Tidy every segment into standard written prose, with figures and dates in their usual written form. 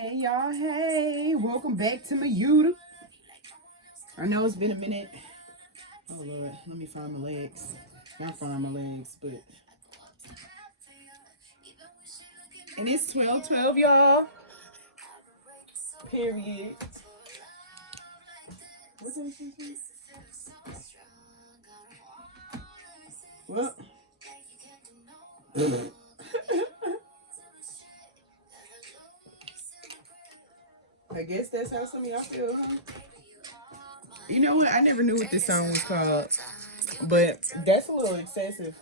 Hey y'all, hey, welcome back to my YouTube. I know it's been a minute. Oh Lord, let me find my legs. Not find my legs, but and it's 12:12, y'all. Period. What did she say? Well, I guess that's how some of y'all feel, huh? You know what? I never knew what this song was called, but that's a little excessive.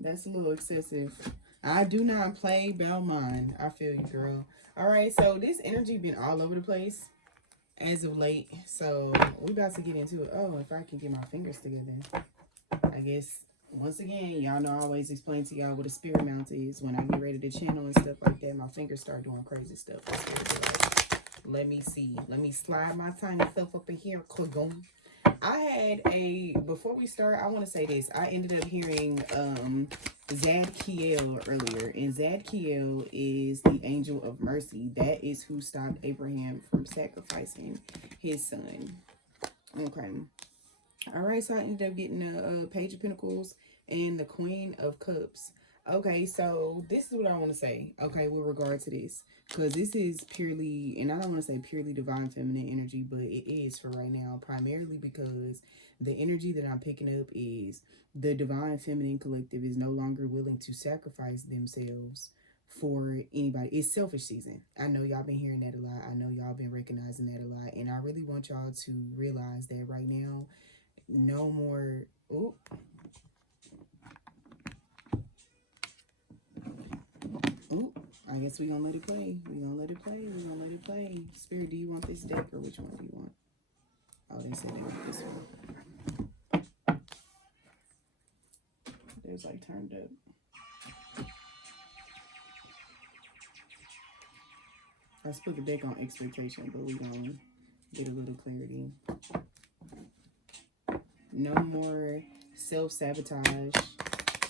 That's a little excessive. I do not play about mine. I feel you, girl. All right, so this energy been all over the place as of late. So we about to get into it. Oh, if I can get my fingers together. I guess once again, y'all know I always explain to y'all what a spirit mount is. When I get ready to channel and stuff like that, my fingers start doing crazy stuff. Let me see. Let me slide my tiny self up in here. I had before we start, I want to say this. I ended up hearing Zadkiel earlier, and Zadkiel is the angel of mercy. That is who stopped Abraham from sacrificing his son. Okay. All right, so I ended up getting the Page of Pentacles and the Queen of Cups. Okay, so this is what I want to say, okay, with regard to this. Because this is purely, and I don't want to say purely divine feminine energy, but it is for right now, primarily because the energy that I'm picking up is the divine feminine collective is no longer willing to sacrifice themselves for anybody. It's selfish season. I know y'all been hearing that a lot. I know y'all been recognizing that a lot. And I really want y'all to realize that right now, no more. Ooh. Ooh. I guess we gonna let it play. We gonna let it play. We gonna let it play. Spirit, do you want this deck or which one do you want? Oh, they said they want this one. It was like turned up. I split the deck on expectation, but we gonna get a little clarity. No more self-sabotage.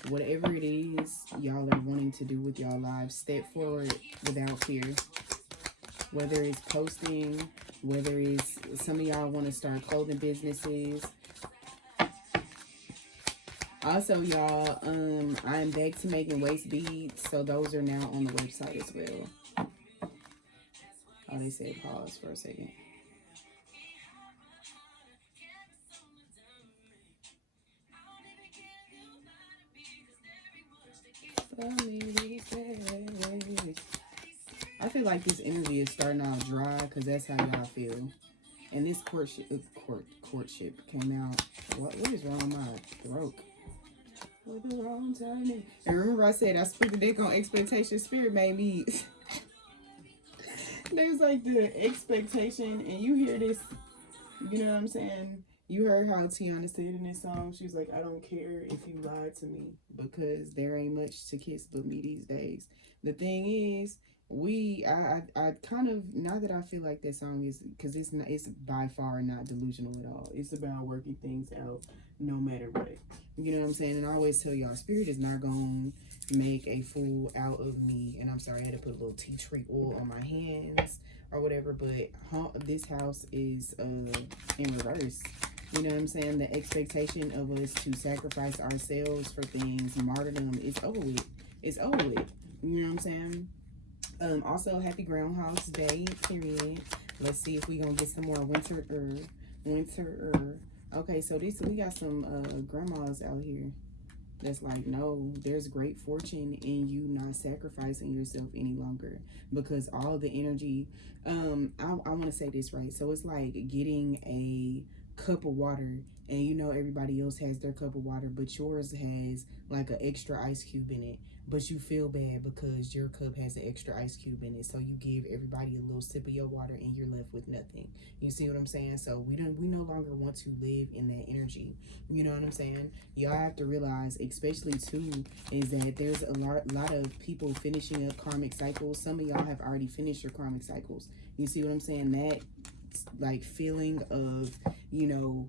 Whatever it is y'all are wanting to do with y'all lives, step forward without fear. Whether it's posting, whether it's some of y'all want to start clothing businesses. Also, y'all, I'm back to making waist beads, so those are now on the website as well. Oh, they said pause for a second. I feel like this energy is starting out dry because that's how y'all feel. And this courtship came out. What is wrong with my throat? With the wrong timing. And remember I said I split the deck on expectation. Spirit made me. There's like the expectation, and you hear this. You know what I'm saying? You heard how Tiana said in this song. She was like, I don't care if you lied to me because there ain't much to kiss but me these days. The thing is, I kind of, not that I feel like that song is, because it's by far not delusional at all. It's about working things out no matter what. You know what I'm saying? And I always tell y'all, Spirit is not going to make a fool out of me. And I'm sorry, I had to put a little tea tree oil on my hands or whatever, but this house is in reverse. You know what I'm saying? The expectation of us to sacrifice ourselves for things, martyrdom, is over with. It's over with. You know what I'm saying? Also, happy Groundhog's Day, period. Let's see if we gonna get some more winter. Okay, so we got some grandmas out here that's like, no, there's great fortune in you not sacrificing yourself any longer, because all the energy, I want to say this right. So it's like getting a cup of water, and you know everybody else has their cup of water, but yours has like an extra ice cube in it, but you feel bad because your cup has an extra ice cube in it, so you give everybody a little sip of your water and you're left with nothing. You see what I'm saying? So we no longer want to live in that energy. You know what I'm saying? Y'all have to realize, especially too, is that there's a lot of people finishing up karmic cycles. Some of y'all have already finished your karmic cycles. You see what I'm saying? That like feeling of, you know,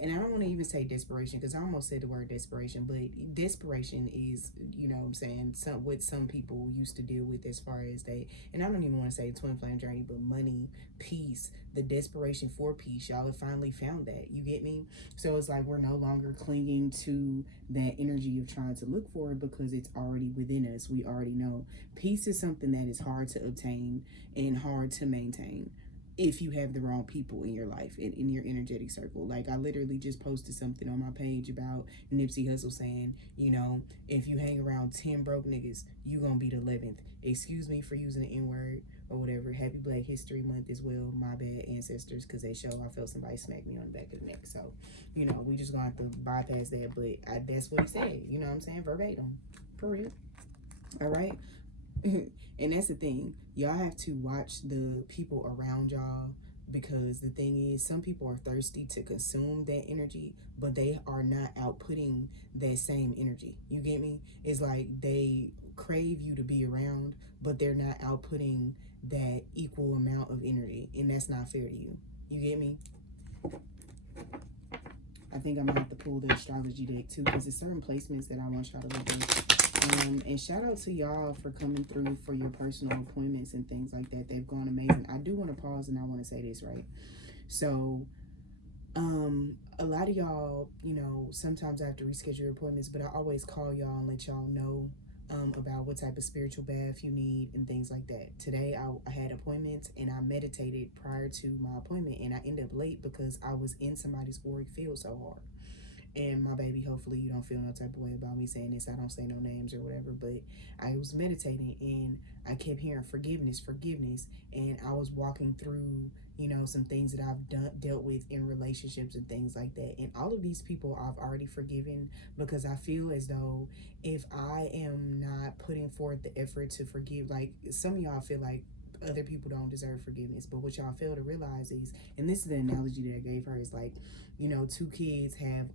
and I don't want to even say desperation, because I almost said the word desperation, but desperation is, you know what I'm saying, what some people used to deal with as far as and I don't even want to say twin flame journey, but money, peace, the desperation for peace. Y'all have finally found that. You get me? So it's like we're no longer clinging to that energy of trying to look for it, because it's already within us. We already know. Peace is something that is hard to obtain and hard to maintain if you have the wrong people in your life, in your energetic circle. Like, I literally just posted something on my page about Nipsey Hussle saying, you know, if you hang around 10 broke niggas, you gonna be the 11th. Excuse me for using the N-word or whatever. Happy Black History Month as well. My bad, ancestors, because they show I felt somebody smack me on the back of the neck. So, you know, we just gonna have to bypass that. But that's what he said. You know what I'm saying? Verbatim. For real. All right? And that's the thing. Y'all have to watch the people around y'all, because the thing is, some people are thirsty to consume that energy, but they are not outputting that same energy. You get me? It's like they crave you to be around, but they're not outputting that equal amount of energy, and that's not fair to you. You get me? I think I'm gonna have to pull the astrology deck too, because there's certain placements that I want y'all to look at. And shout out to y'all for coming through for your personal appointments and things like that. They've gone amazing. I do want to pause and I want to say this, right? So, a lot of y'all, you know, sometimes I have to reschedule your appointments, but I always call y'all and let y'all know about what type of spiritual bath you need and things like that. Today, I had appointments and I meditated prior to my appointment, and I ended up late because I was in somebody's auric field so hard. And my baby, hopefully you don't feel no type of way about me saying this. I don't say no names or whatever, but I was meditating and I kept hearing forgiveness, forgiveness. And I was walking through, you know, some things that I've dealt with in relationships and things like that. And all of these people I've already forgiven, because I feel as though if I am not putting forth the effort to forgive, like some of y'all feel like other people don't deserve forgiveness, but what y'all fail to realize is, and this is the analogy that I gave her, is like, you know, two kids have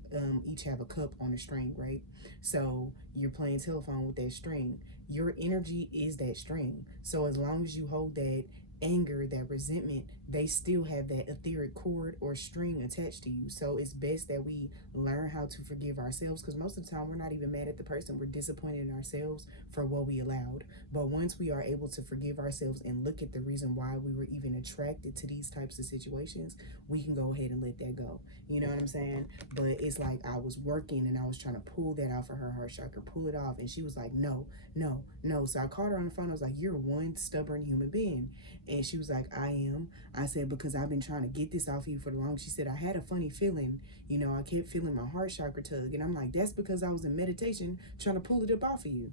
each have a cup on a string, right? So you're playing telephone with that string. Your energy is that string. So as long as you hold that anger, that resentment, they still have that etheric cord or string attached to you. So it's best that we learn how to forgive ourselves, because most of the time we're not even mad at the person. We're disappointed in ourselves for what we allowed. But once we are able to forgive ourselves and look at the reason why we were even attracted to these types of situations, we can go ahead and let that go. You know what I'm saying? But it's like I was working and I was trying to pull that out for her heart chakra, pull it off. And she was like, no, no, no. So I called her on the phone. I was like, you're one stubborn human being. And she was like, I am. I said, because I've been trying to get this off you for the longest. She said, I had a funny feeling. You know, I kept feeling my heart chakra tug. And I'm like, that's because I was in meditation trying to pull it up off of you.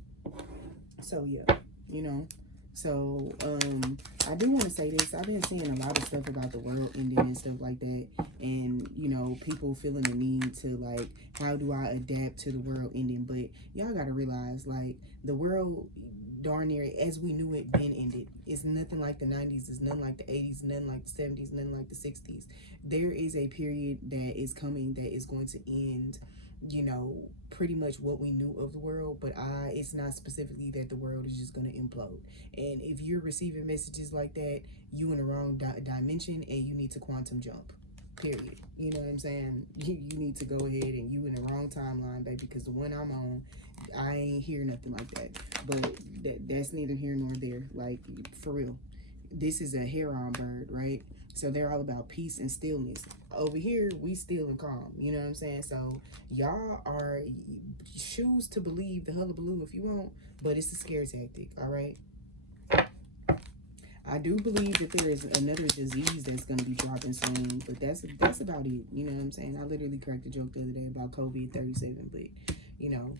So, yeah, you know. So, I do want to say this. I've been seeing a lot of stuff about the world ending and stuff like that. And, you know, people feeling the need to, like, how do I adapt to the world ending? But y'all got to realize, like, the world darn near as we knew it been ended. It's nothing like the 90s. It's nothing like the 80s. Nothing like the 70s. Nothing like the 60s. There is a period that is coming that is going to end, you know, pretty much what we knew of the world. But it's not specifically that the world is just going to implode. And if you're receiving messages like that, you in the wrong dimension, and you need to quantum jump. Period. You know what I'm saying? You need to go ahead, and you in the wrong timeline, baby, because the one I'm on, I ain't hear nothing like that. But that's neither here nor there. Like, for real. This is a heron bird, right? So they're all about peace and stillness. Over here, we still and calm. You know what I'm saying? So y'all are, choose to believe the hullabaloo if you want, but it's a scare tactic, all right? I do believe that there is another disease that's going to be dropping soon, but that's about it. You know what I'm saying? I literally cracked a joke the other day about COVID-37, but, you know,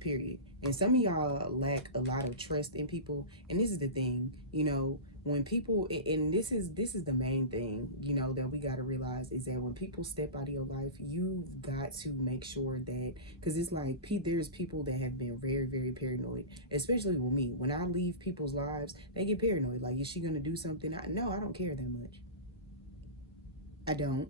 period. And some of y'all lack a lot of trust in people, and this is the thing, you know, when people, and this is the main thing, you know, that we got to realize, is that when people step out of your life, you've got to make sure that, because it's like, there's people that have been very, very paranoid, especially with me. When I leave people's lives, they get paranoid. Like, is she going to do something? No, I don't care that much. I don't.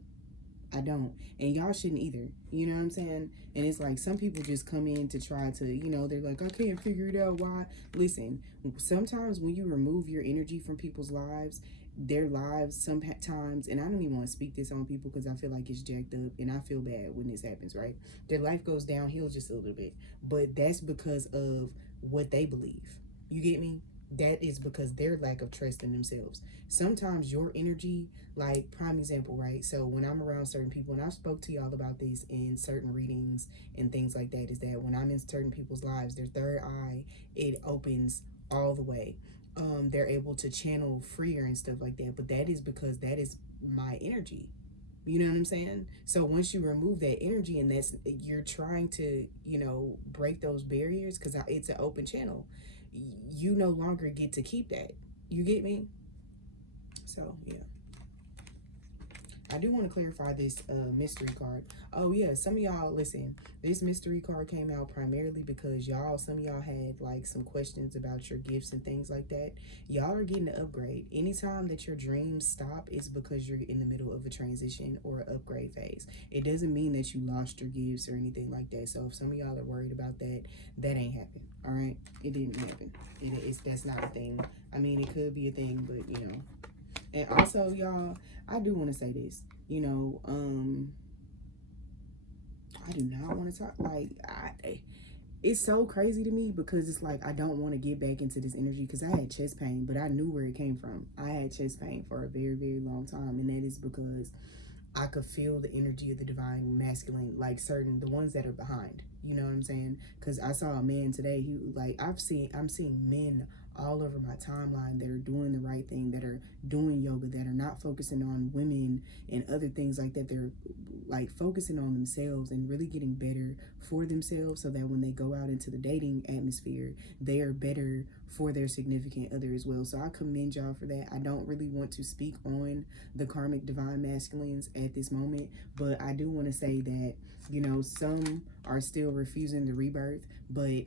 I don't. And y'all shouldn't either. You know what I'm saying? And it's like some people just come in to try to, you know, they're like, I can't figure it out. Why? Listen, sometimes when you remove your energy from people's lives, their lives sometimes, and I don't even want to speak this on people because I feel like it's jacked up and I feel bad when this happens, right? Their life goes downhill just a little bit. But that's because of what they believe. You get me? That is because their lack of trust in themselves. Sometimes your energy, like prime example, right? So when I'm around certain people, and I've spoke to y'all about this in certain readings and things like that, is that when I'm in certain people's lives, their third eye, it opens all the way. They're able to channel freer and stuff like that. But that is because that is my energy. You know what I'm saying? So once you remove that energy, and that's, you're trying to, you know, break those barriers because it's an open channel. You no longer get to keep that. You get me? So yeah. I do want to clarify this mystery card. Oh yeah, some of y'all, listen, this mystery card came out primarily because some of y'all had like some questions about your gifts and things like that. Y'all are getting an upgrade. Anytime that your dreams stop, it's because you're in the middle of a transition or an upgrade phase. It doesn't mean that you lost your gifts or anything like that. So if some of y'all are worried about that, that ain't happened. All right, it didn't happen. That's not a thing. I mean, it could be a thing, but you know. And also, y'all, I do want to say this. You know, I do not want to talk. Like, it's so crazy to me because it's like I don't want to get back into this energy because I had chest pain, but I knew where it came from. I had chest pain for a very, very long time, and that is because I could feel the energy of the divine masculine, like the ones that are behind. You know what I'm saying? Because I saw a man today. I'm seeing men all over my timeline that are doing the right thing, that are doing yoga, that are not focusing on women and other things like that. They're like focusing on themselves and really getting better for themselves so that when they go out into the dating atmosphere, they are better for their significant other as well. So I commend y'all for that. I don't really want to speak on the karmic divine masculines at this moment, but I do want to say that, you know, some are still refusing the rebirth, but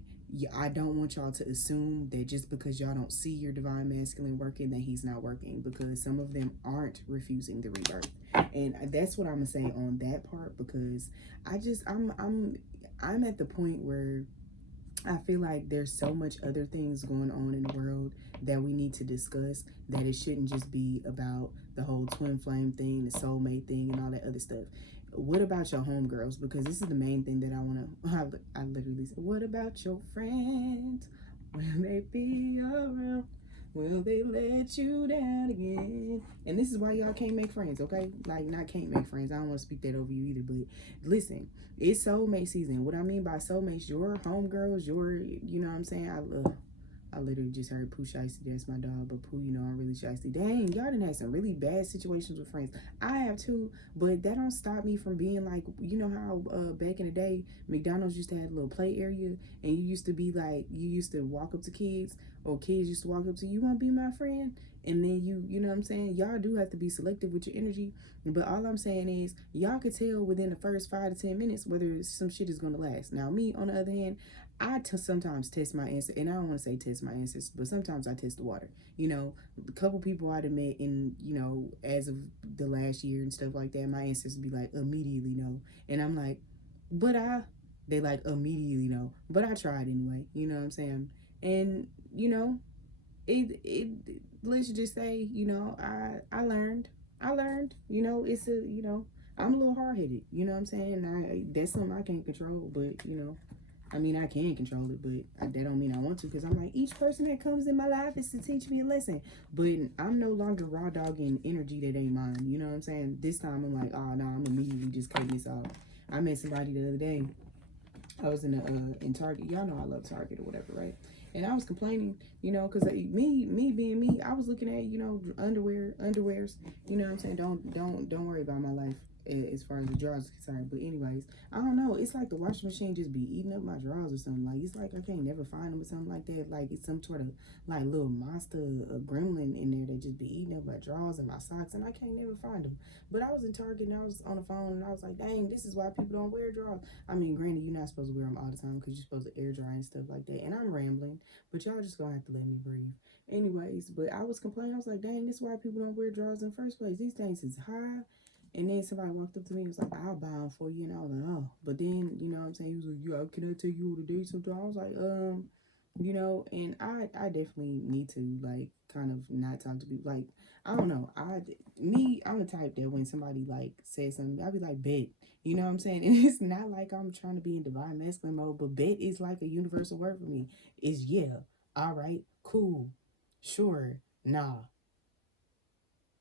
I don't want y'all to assume that just because y'all don't see your divine masculine working that he's not working, because some of them aren't refusing the rebirth. And that's what I'm gonna say on that part, because I'm at the point where I feel like there's so much other things going on in the world that we need to discuss, that it shouldn't just be about the whole twin flame thing, the soulmate thing, and all that other stuff. What about your homegirls? Because this is the main thing that I want to, I literally said, what about your friends? Will they be around? Will they let you down again? And this is why y'all can't make friends, okay? Like, not can't make friends. I don't want to speak that over you either, but listen, it's soulmate season. What I mean by soulmates, your homegirls, you know what I'm saying? I literally just heard Pooh Shiesty, that's my dog, but Pooh, you know, I'm really shiesty. Dang, y'all done had some really bad situations with friends. I have too, but that don't stop me from being like, you know how back in the day, McDonald's used to have a little play area, and you used to be like, you used to walk up to kids, or kids used to walk up to you, want to be my friend? And then you know what I'm saying? Y'all do have to be selective with your energy, but all I'm saying is, y'all could tell within the first 5 to 10 minutes whether some shit is going to last. Now, me, on the other hand, sometimes test my answer, and I don't want to say test my answers, but sometimes I test the water. You know, a couple people I'd met in, you know, as of the last year and stuff like that, my answers would be like, immediately no. And I'm like, they like, immediately no. But I tried anyway, you know what I'm saying? And, you know, it let's just say, you know, I learned, you know, you know, I'm a little hard-headed, you know what I'm saying? That's something I can't control, but, you know, I mean, I can control it, but that don't mean I want to, because I'm like, each person that comes in my life is to teach me a lesson. But I'm no longer raw dogging energy that ain't mine. You know what I'm saying? This time I'm like, oh, no, I'm immediately just cutting this off. I met somebody the other day. I was in Target. Y'all know I love Target or whatever, right? And I was complaining, you know, because me being me, I was looking at, you know, underwears. You know what I'm saying? Don't worry about my life as far as the drawers is concerned. But anyways, I don't know. It's like the washing machine just be eating up my drawers or something. Like, it's like I can't never find them or something like that. Like, it's some sort of like little monster, a gremlin in there that just be eating up my drawers and my socks, and I can't never find them. But I was in Target and I was on the phone and I was like, dang, this is why people don't wear drawers. I mean, granted, you're not supposed to wear them all the time because you're supposed to air dry and stuff like that. And I'm rambling, but y'all just gonna have to let me breathe. Anyways, but I was complaining. I was like, dang, this is why people don't wear drawers in the first place. These things is high And then somebody walked up to me and was like, I'll buy them for you. And I was like, oh. But then, you know what I'm saying? He was like, yeah, can I take you on a date sometime? I was like, you know, and I definitely need to, like, kind of not talk to people. Like, I don't know. I'm the type that when somebody, like, says something, I'll be like, bet. You know what I'm saying? And it's not like I'm trying to be in divine masculine mode, but bet is like a universal word for me. It's yeah, all right, cool, sure, nah.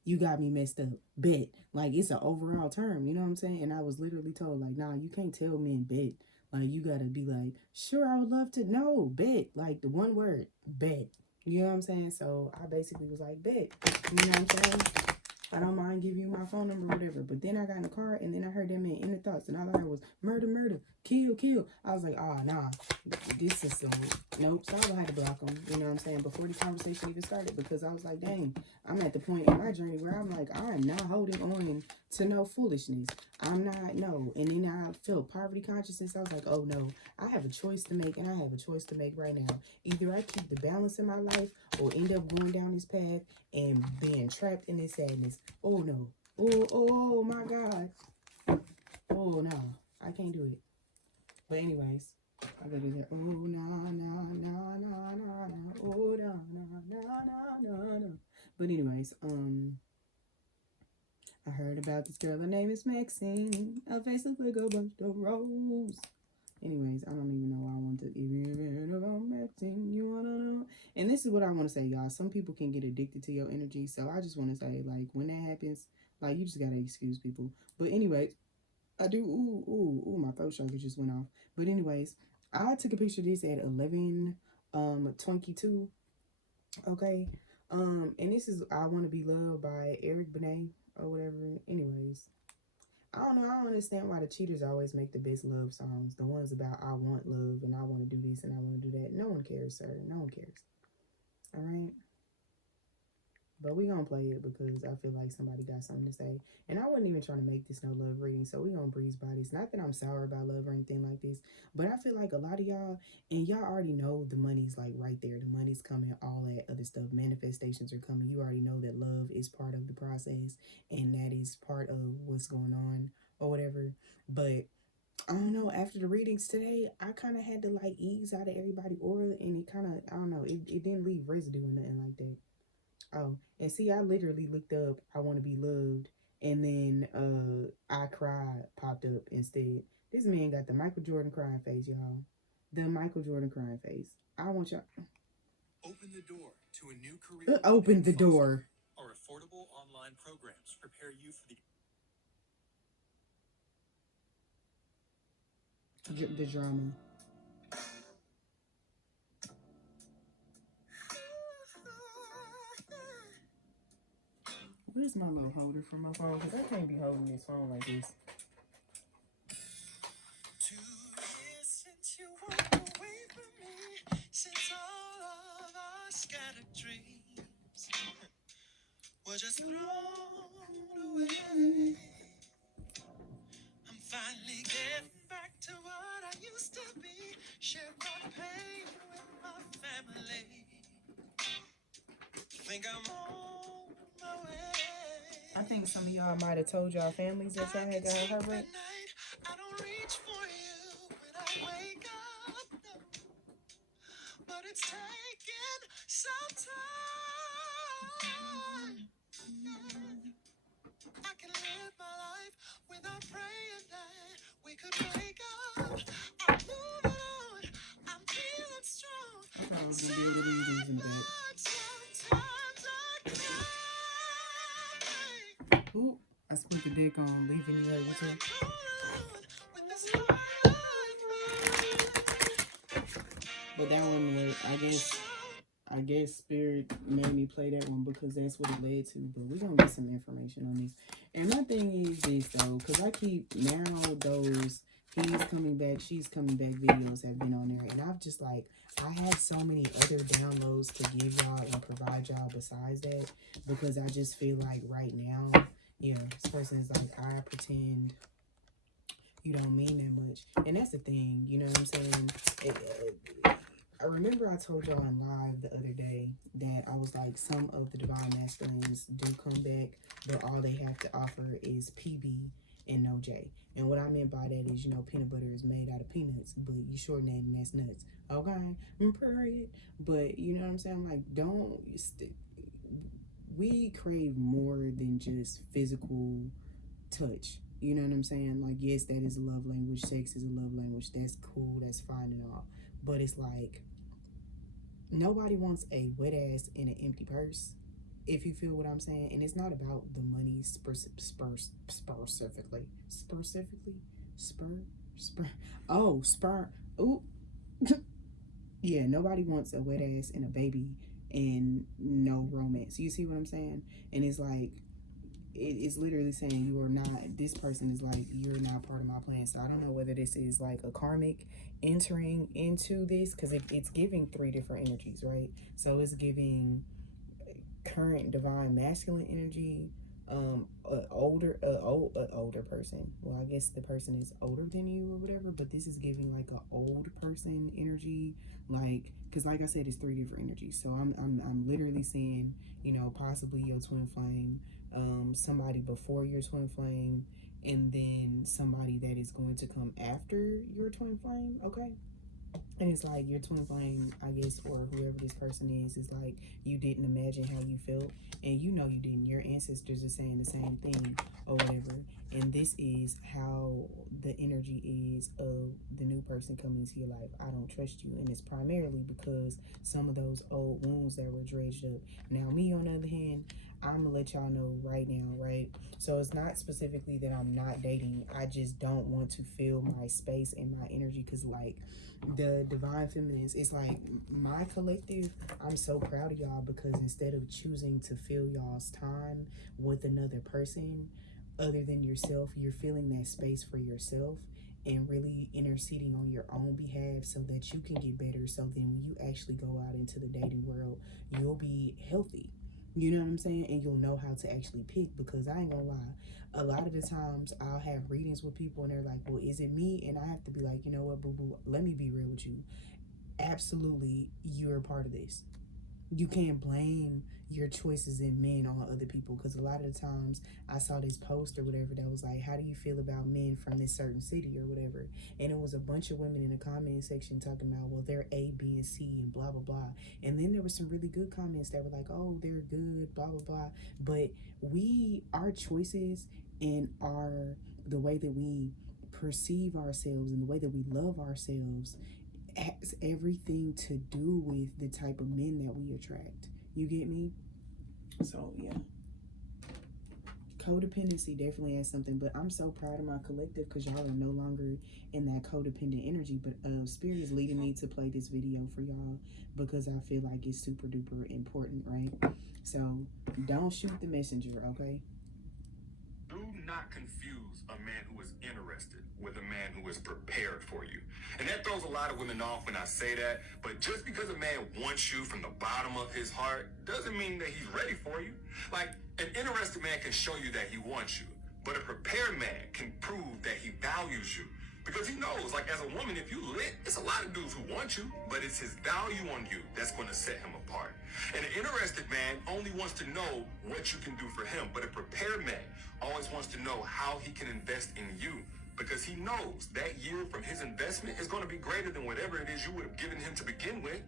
You got me messed up. Bet. Like, it's an overall term, you know what I'm saying? And I was literally told, like, nah, you can't tell men bet. Like, you gotta be like, sure, I would love to. No, bet. Like, the one word, bet. You know what I'm saying? So I basically was like, bet. You know what I'm saying? I don't mind giving you my phone number or whatever. But then I got in the car and then I heard that man in the thoughts. And all I heard was murder, murder, kill, kill. I was like, oh, nah. This is nope. So I had to block him. You know what I'm saying? Before the conversation even started. Because I was like, dang, I'm at the point in my journey where I'm like, I'm not holding on to no foolishness. I'm not, no. And then I felt poverty consciousness. I was like, oh, no. I have a choice to make. And I have a choice to make right now. Either I keep the balance in my life or end up going down this path and being trapped in this sadness. Oh, no. Oh, my God. Oh, no. I can't do it. But anyways, I gotta do that. Oh, no, no, no, no, no, no. Oh, no, no, no, no, no. But anyways, I heard about this girl. Her name is Maxine. Her face looks like a bunch of rose. Anyways, I don't even know why I want to even about Maxine. You wanna know? And this is what I want to say, y'all. Some people can get addicted to your energy. So I just want to say, like, when that happens, like, you just gotta excuse people. But anyways, I do. Ooh, my throat chakra just went off. But anyways, I took a picture of this at 11:22. Okay. And this is I Want to Be Loved by Eric Benet or whatever. Anyways, I don't know. I don't understand why the cheaters always make the best love songs. The ones about I want love and I want to do this and I want to do that. No one cares, sir. No one cares. All right. But we gonna play it because I feel like somebody got something to say. And I wasn't even trying to make this no love reading, so we gonna breeze by this. Not that I'm sour about love or anything like this, but I feel like a lot of y'all, and y'all already know the money's like right there. The money's coming, all that other stuff. Manifestations are coming. You already know that love is part of the process, and that is part of what's going on or whatever. But I don't know, after the readings today, I kind of had to like ease out of everybody's aura, and it kind of, I don't know, it didn't leave residue or nothing like that. Oh, and see, I literally looked up I Want to Be Loved, and then I Cried popped up instead. This man got the Michael Jordan crying face, y'all. The Michael Jordan crying face. I want y'all. Open the door to a new career. Open the door. Our affordable online programs prepare you for the drama. Where's my little holder for my phone? Because I can't be holding this phone like this. 2 years since you walked away from me, since all of our scattered dreams were just thrown away. I'm finally getting back to what I used to be, share my pain with my family. Think I'm on my way. I think some of y'all might have told y'all families that y'all had got heartbreak. I don't reach for you when I wake up, no. But it's taken some time. Yeah. I can live my life without praying that we could make up. I'm moving on. I'm feeling strong. I thought I was gonna be able to read these in bed. Sometimes I cry. Ooh, I split the dick on leaving you over too. But that one was, I guess Spirit made me play that one because that's what it led to. But we're going to get some information on this. And my thing is this, though, because I keep now those he's coming back, she's coming back videos have been on there. And I've just like, I have so many other downloads to give y'all and provide y'all besides that. Because I just feel like right now, yeah, this person is like, I pretend you don't mean that much. And that's the thing, you know what I'm saying? I remember I told y'all in live the other day that I was like, some of the divine masculines do come back, but all they have to offer is PB and no J. And what I meant by that is, you know, peanut butter is made out of peanuts, but you shorten that and that's nuts. Okay, period. But you know what I'm saying? Like, we crave more than just physical touch. You know what I'm saying? Like, yes, that is a love language. Sex is a love language. That's cool. That's fine and all. But it's like, nobody wants a wet ass in an empty purse, if you feel what I'm saying. And it's not about the money specifically. Ooh. Yeah, nobody wants a wet ass and a baby and no romance. You see what I'm saying? And it's like, it's literally saying you are not, this person is like, you're not part of my plan. So I don't know whether this is like a karmic entering into this, because it's giving 3 different energies, right? So it's giving current divine masculine energy, older person. Well, I guess the person is older than you or whatever, but this is giving like an old person energy, like, because like I said, it's 3 different energies. So I'm literally seeing, you know, possibly your twin flame, somebody before your twin flame, and then somebody that is going to come after your twin flame. Okay. And it's like your twin flame, I guess, or whoever this person is like, you didn't imagine how you felt, and you know you didn't. Your ancestors are saying the same thing or whatever. And this is how the energy is of the new person coming into your life. I don't trust you. And it's primarily because some of those old wounds that were dredged up. Now, me, on the other hand, I'm gonna let y'all know right now, right? So it's not specifically that I'm not dating. I just don't want to fill my space and my energy, because like, the divine feminines, it's like my collective, I'm so proud of y'all, because instead of choosing to fill y'all's time with another person other than yourself, you're filling that space for yourself and really interceding on your own behalf so that you can get better. So then when you actually go out into the dating world, you'll be healthy. You know what I'm saying? And you'll know how to actually pick, because I ain't gonna lie, a lot of the times I'll have readings with people and they're like, well, is it me? And I have to be like, you know what, boo-boo, let me be real with you. Absolutely, you're a part of this. You can't blame your choices in men on other people, because a lot of the times I saw this post or whatever that was like, how do you feel about men from this certain city or whatever? And it was a bunch of women in the comment section talking about, well, they're A, B, and C and blah, blah, blah. And then there were some really good comments that were like, oh, they're good, blah, blah, blah. But our choices and the way that we perceive ourselves and the way that we love ourselves has everything to do with the type of men that we attract. You get me? So yeah, codependency definitely has something, but I'm so proud of my collective, because y'all are no longer in that codependent energy. But Spirit is leading me to play this video for y'all, because I feel like it's super duper important, right? So don't shoot the messenger, okay? Do not confuse a man who is interested with a man who is prepared for you. And that throws a lot of women off when I say that, but just because a man wants you from the bottom of his heart doesn't mean that he's ready for you. Like, an interested man can show you that he wants you, but a prepared man can prove that he values you. Because he knows, like, as a woman, if you lit, it's a lot of dudes who want you, but it's his value on you that's going to set him apart. And an interested man only wants to know what you can do for him, but a prepared man always wants to know how he can invest in you, because he knows that yield from his investment is going to be greater than whatever it is you would have given him to begin with.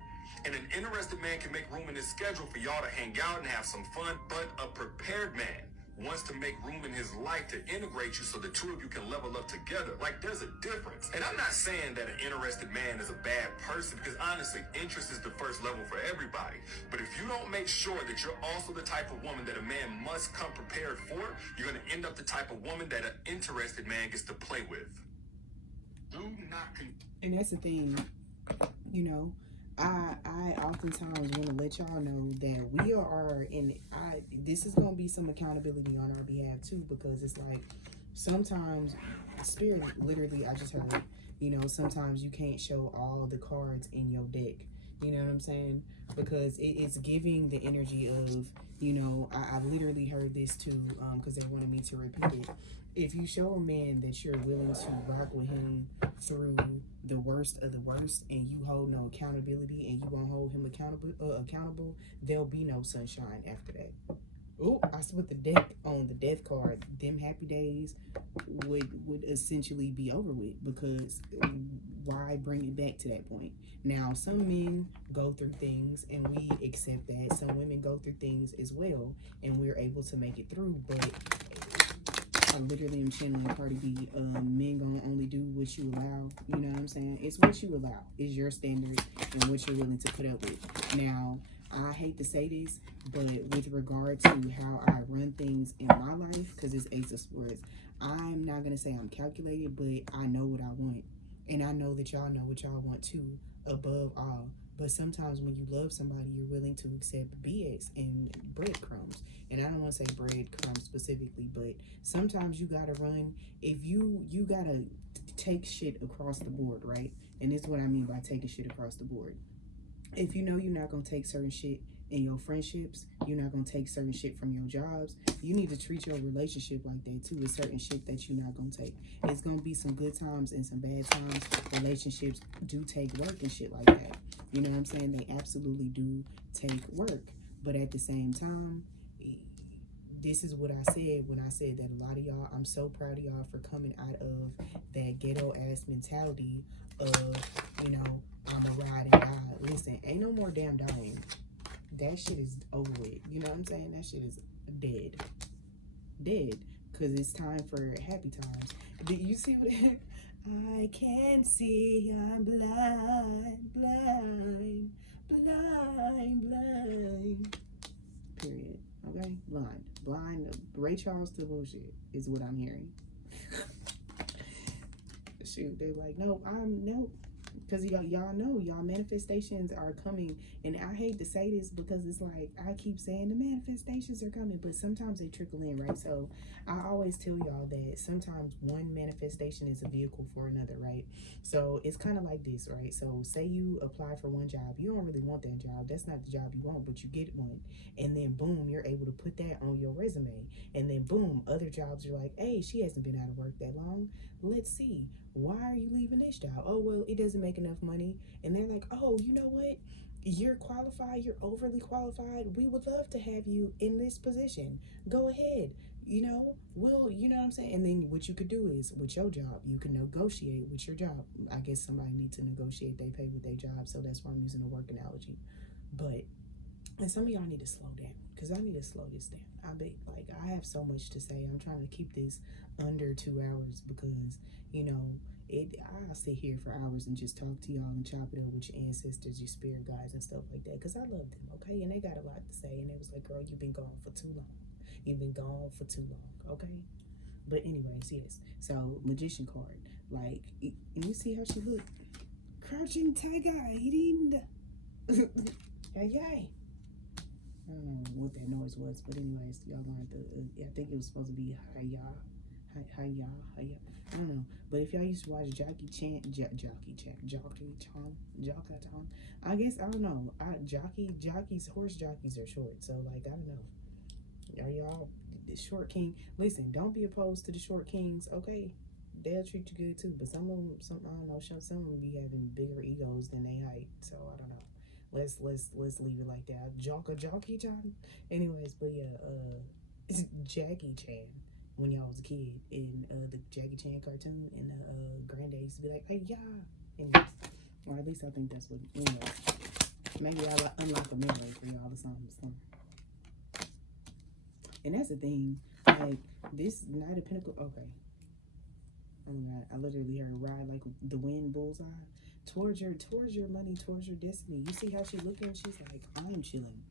And an interested man can make room in his schedule for y'all to hang out and have some fun, but a prepared man wants to make room in his life to integrate you so the two of you can level up together. Like, there's a difference. And I'm not saying that an interested man is a bad person, because honestly, interest is the first level for everybody. But if you don't make sure that you're also the type of woman that a man must come prepared for, you're going to end up the type of woman that an interested man gets to play with. Do not and that's the thing, you know, I oftentimes want to let y'all know that we are this is going to be some accountability on our behalf too, because it's like, sometimes Spirit literally, I just heard, you know, sometimes you can't show all the cards in your deck. You know what I'm saying? Because it's giving the energy of, you know, I literally heard this too, because they wanted me to repeat it. If you show a man that you're willing to rock with him through the worst of the worst, and you hold no accountability, and you won't hold him accountable, there'll be no sunshine after that. Oh, I put the death on the death card. Them happy days would essentially be over with, because why bring it back to that point? Now, some men go through things and we accept that. Some women go through things as well and we're able to make it through. But I literally am channeling Cardi B. Men gonna only do what you allow. You know what I'm saying? It's what you allow. It's your standard and what you're willing to put up with. Now, I hate to say this, but with regard to how I run things in my life, because it's Ace of Swords, I'm not going to say I'm calculated, but I know what I want. And I know that y'all know what y'all want too, above all. But sometimes when you love somebody, you're willing to accept BS and breadcrumbs. And I don't want to say breadcrumbs specifically, but sometimes you got to run. If you got to take shit across the board, right? And this is what I mean by taking shit across the board. If you know you're not going to take certain shit in your friendships, you're not going to take certain shit from your jobs, you need to treat your relationship like that too. With certain shit that you're not going to take. It's going to be some good times and some bad times. Relationships do take work and shit like that. You know what I'm saying? They absolutely do take work. But at the same time, this is what I said when I said that a lot of y'all, I'm so proud of y'all for coming out of that ghetto ass mentality of, you know, I'm a ride and die. Listen, ain't no more damn dying. That shit is over with. You know what I'm saying? That shit is dead. Dead. Because it's time for happy times. Did you see what it, I can't see, I'm blind, blind, blind, blind. Period. Okay? Blind. Blind. Ray Charles to bullshit is what I'm hearing. Shoot, they're like, no, nope. Because y'all know, y'all manifestations are coming. And I hate to say this because it's like, I keep saying the manifestations are coming, but sometimes they trickle in, right? So I always tell y'all that sometimes one manifestation is a vehicle for another, right? So it's kind of like this, right? So say you apply for one job. You don't really want that job. That's not the job you want, but you get one. And then boom, you're able to put that on your resume. And then boom, other jobs are like, hey, she hasn't been out of work that long. Let's see. Why are you leaving this job? Oh, well, it doesn't make enough money. And they're like, oh, you know what? You're qualified. You're overly qualified. We would love to have you in this position. Go ahead. You know, you know what I'm saying? And then what you could do is, with your job, you can negotiate with your job. I guess somebody needs to negotiate they pay with their job, so that's why I'm using a work analogy. But, and some of y'all need to slow down, because I need to slow this down. I have so much to say. I'm trying to keep this under 2 hours because, you know, I'll sit here for hours and just talk to y'all and chop it up with your ancestors, your spirit guides and stuff like that, because I love them, okay? And they got a lot to say, and they was like, girl, you've been gone for too long. You've been gone for too long, okay? But anyways, yes. So, Magician card. Like, and you see how she looked? Crouching tiger, eating the... Yay. I don't know what that noise was, but anyways, y'all gonna have to, I think it was supposed to be heyy. I don't know. But if y'all used to watch Jackie Chan, I guess, I don't know. Horse jockeys are short, so like, I don't know. Are y'all the short king? Listen, don't be opposed to the short kings, okay? They'll treat you good too, but some of them, I don't know, some of them be having bigger egos than they height, so I don't know. Let's leave it like that. Jockey Chan. Anyways, but yeah, it's Jackie Chan when y'all was a kid in the Jackie Chan cartoon, and the granddad used to be like, hey, yeah. Anyways, or at least I think that's what. Anyways, maybe I'll unlock a memory for y'all or something. And that's the thing, like this Knight of Pentacles. Okay, I literally heard ride like the wind, bullseye. Towards your money, towards your destiny. You see how she's looking? She's like, I'm chilling.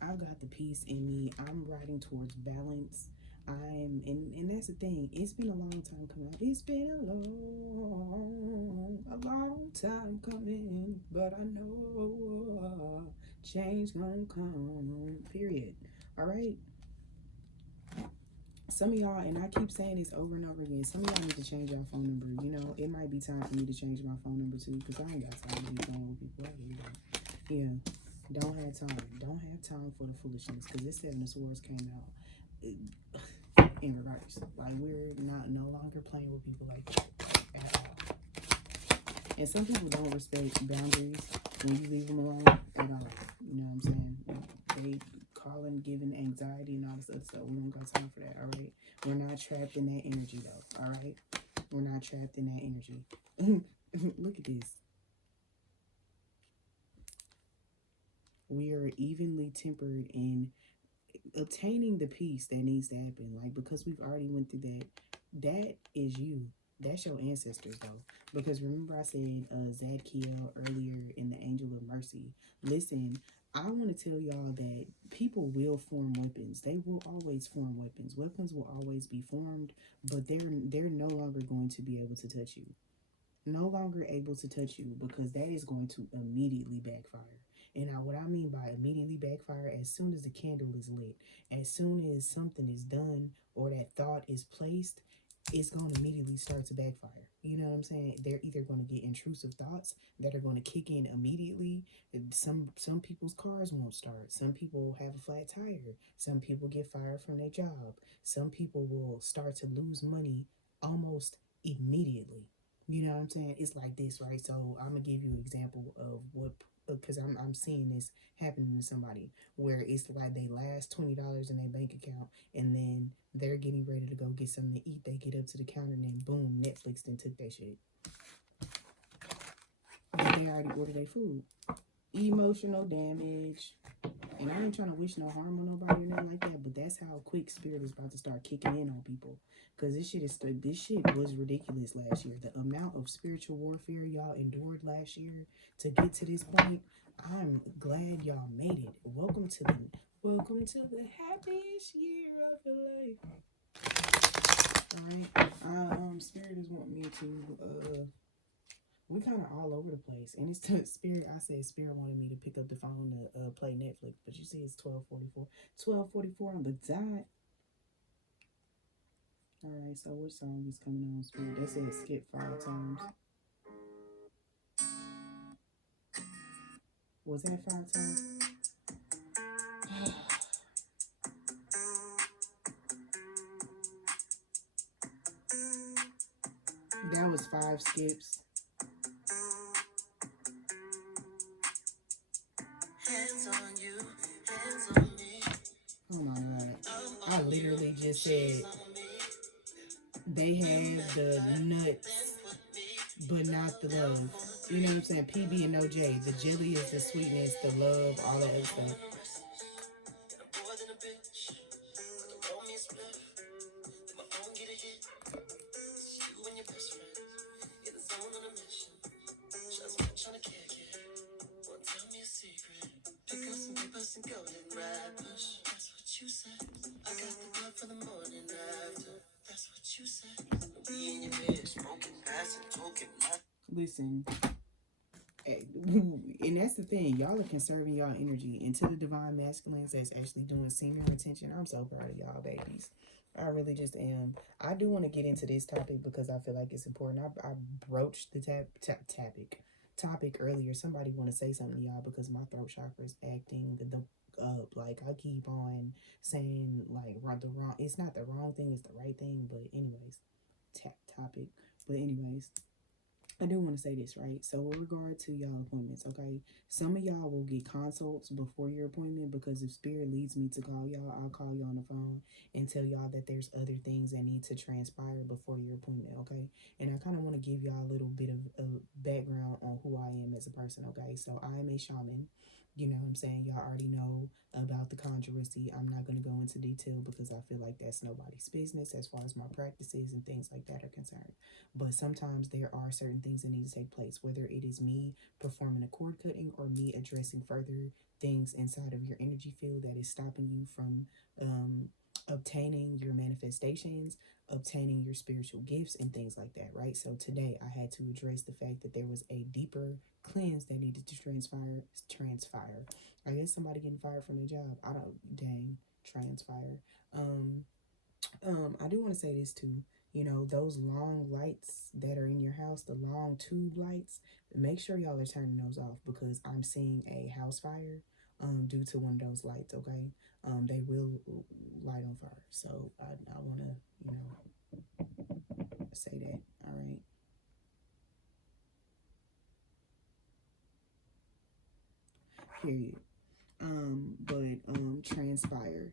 I've got the peace in me. I'm riding towards balance. And that's the thing. It's been a long time coming. It's been a long time coming. But I know change gonna come. Period. All right. Some of y'all, and I keep saying this over and over again, some of y'all need to change your phone number. You know, it might be time for me to change my phone number too, because I ain't got time to be going with people out here. Yeah. Don't have time. Don't have time for the foolishness, because this Seven of Swords came out in reverse. Like, we're not no longer playing with people like that at all. And some people don't respect boundaries when you leave them alone at all. You know what I'm saying? They calling, giving anxiety and all this other stuff. We don't got time for that, all right? We're not trapped in that energy, though, all right? We're not trapped in that energy. Look at this. We are evenly tempered in obtaining the peace that needs to happen. Like, because we've already went through that, that is you. That's your ancestors, though. Because remember I said Zadkiel earlier in the Angel of Mercy. Listen, I want to tell y'all that people will form weapons. They will always form weapons. Weapons will always be formed, but they're no longer going to be able to touch you. No longer able to touch you, because that is going to immediately backfire. And now what I mean by immediately backfire, as soon as the candle is lit, as soon as something is done or that thought is placed, it's going to immediately start to backfire. You know what I'm saying? They're either going to get intrusive thoughts that are going to kick in immediately. Some people's cars won't start. Some people have a flat tire. Some people get fired from their job. Some people will start to lose money almost immediately. You know what I'm saying? It's like this, right? So I'm gonna give you an example of what, because I'm seeing this happening to somebody where it's like they last $20 in their bank account, and then they're getting ready to go get something to eat. They get up to the counter and then boom, Netflix then took that shit. But they already ordered their food. Emotional damage. And I ain't trying to wish no harm on nobody or nothing like that, but that's how quick spirit is about to start kicking in on people. Because this shit was ridiculous last year. The amount of spiritual warfare y'all endured last year to get to this point, I'm glad y'all made it. Welcome to the happiest year of your life. Alright. Spirit is wanting me to we kind of all over the place, and it's Spirit. I said Spirit wanted me to pick up the phone to play Netflix, but you see it's 12:44. 12:44 on the dot. All right, so which song is coming on, Spirit? They said skip 5 times. Was that 5 times? That was 5 skips. Oh my God. I literally just said they have the nuts, but not the love. You know what I'm saying? PB and OJ. The jelly is the sweetness, the love, all that other stuff. Listen, and that's the thing, y'all are conserving y'all energy into the divine masculines that's actually doing senior intention. I'm so proud of y'all, babies. I really just am. I do want to get into this topic because I feel like it's important. I broached the topic earlier. Somebody want to say something to y'all because my throat chakra is acting up. Like, I keep on saying like the wrong. It's not the wrong thing. It's the right thing. But anyways, topic. But anyways, I do want to say this, right? So with regard to y'all appointments, okay, some of y'all will get consults before your appointment, because if Spirit leads me to call y'all, I'll call you on the phone and tell y'all that there's other things that need to transpire before your appointment, okay? And I kind of want to give y'all a little bit of background on who I am as a person, okay? So I am a shaman. You know what I'm saying? Y'all already know about the conjurency. I'm not going to go into detail because I feel like that's nobody's business as far as my practices and things like that are concerned. But sometimes there are certain things that need to take place, whether it is me performing a cord cutting or me addressing further things inside of your energy field that is stopping you from obtaining your manifestations, obtaining your spiritual gifts and things like that, right? So today I had to address the fact that there was a deeper cleanse that needed to transpire. I guess somebody getting fired from their job. Transpire. I do want to say this too. You know, those long lights that are in your house, the long tube lights, make sure y'all are turning those off, because I'm seeing a house fire due to one of those lights, okay? They will light on fire. So I want to, you know, say that, all right? Period. But transpire.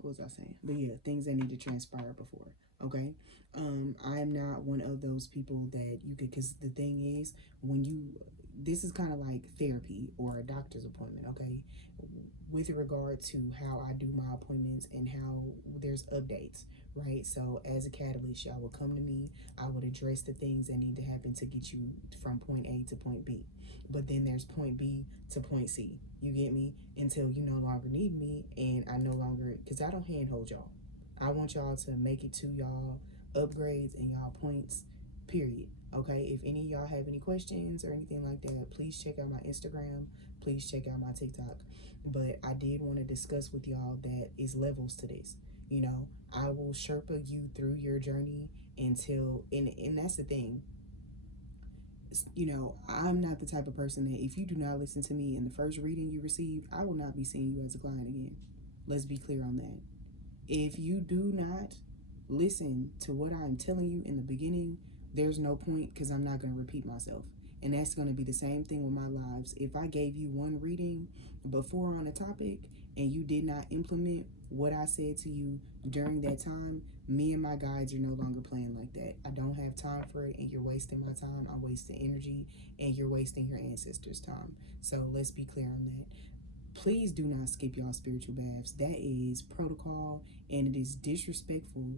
What was I saying? But yeah, things that need to transpire before. Okay. I'm not one of those people that you could, because the thing is, when you, this is kind of like therapy or a doctor's appointment, okay? With regard to how I do my appointments and how there's updates, right? So as a catalyst, y'all will come to me. I would address the things that need to happen to get you from point A to point B. But then there's point B to point C. You get me? Until you no longer need me, and I no longer, because I don't handhold y'all. I want y'all to make it to y'all upgrades and y'all points, period. Okay, if any of y'all have any questions or anything like that, please check out my Instagram. Please check out my TikTok. But I did want to discuss with y'all that is levels to this. You know, I will Sherpa you through your journey until, and that's the thing. You know, I'm not the type of person that if you do not listen to me in the first reading you receive, I will not be seeing you as a client again. Let's be clear on that. If you do not listen to what I'm telling you in the beginning, there's no point, because I'm not going to repeat myself. And that's going to be the same thing with my lives. If I gave you one reading before on a topic and you did not implement what I said to you during that time, me and my guides are no longer playing like that. I don't have time for it, and you're wasting my time. I'm wasting energy, and you're wasting your ancestors' time. So let's be clear on that. Please do not skip y'all spiritual baths. That is protocol, and it is disrespectful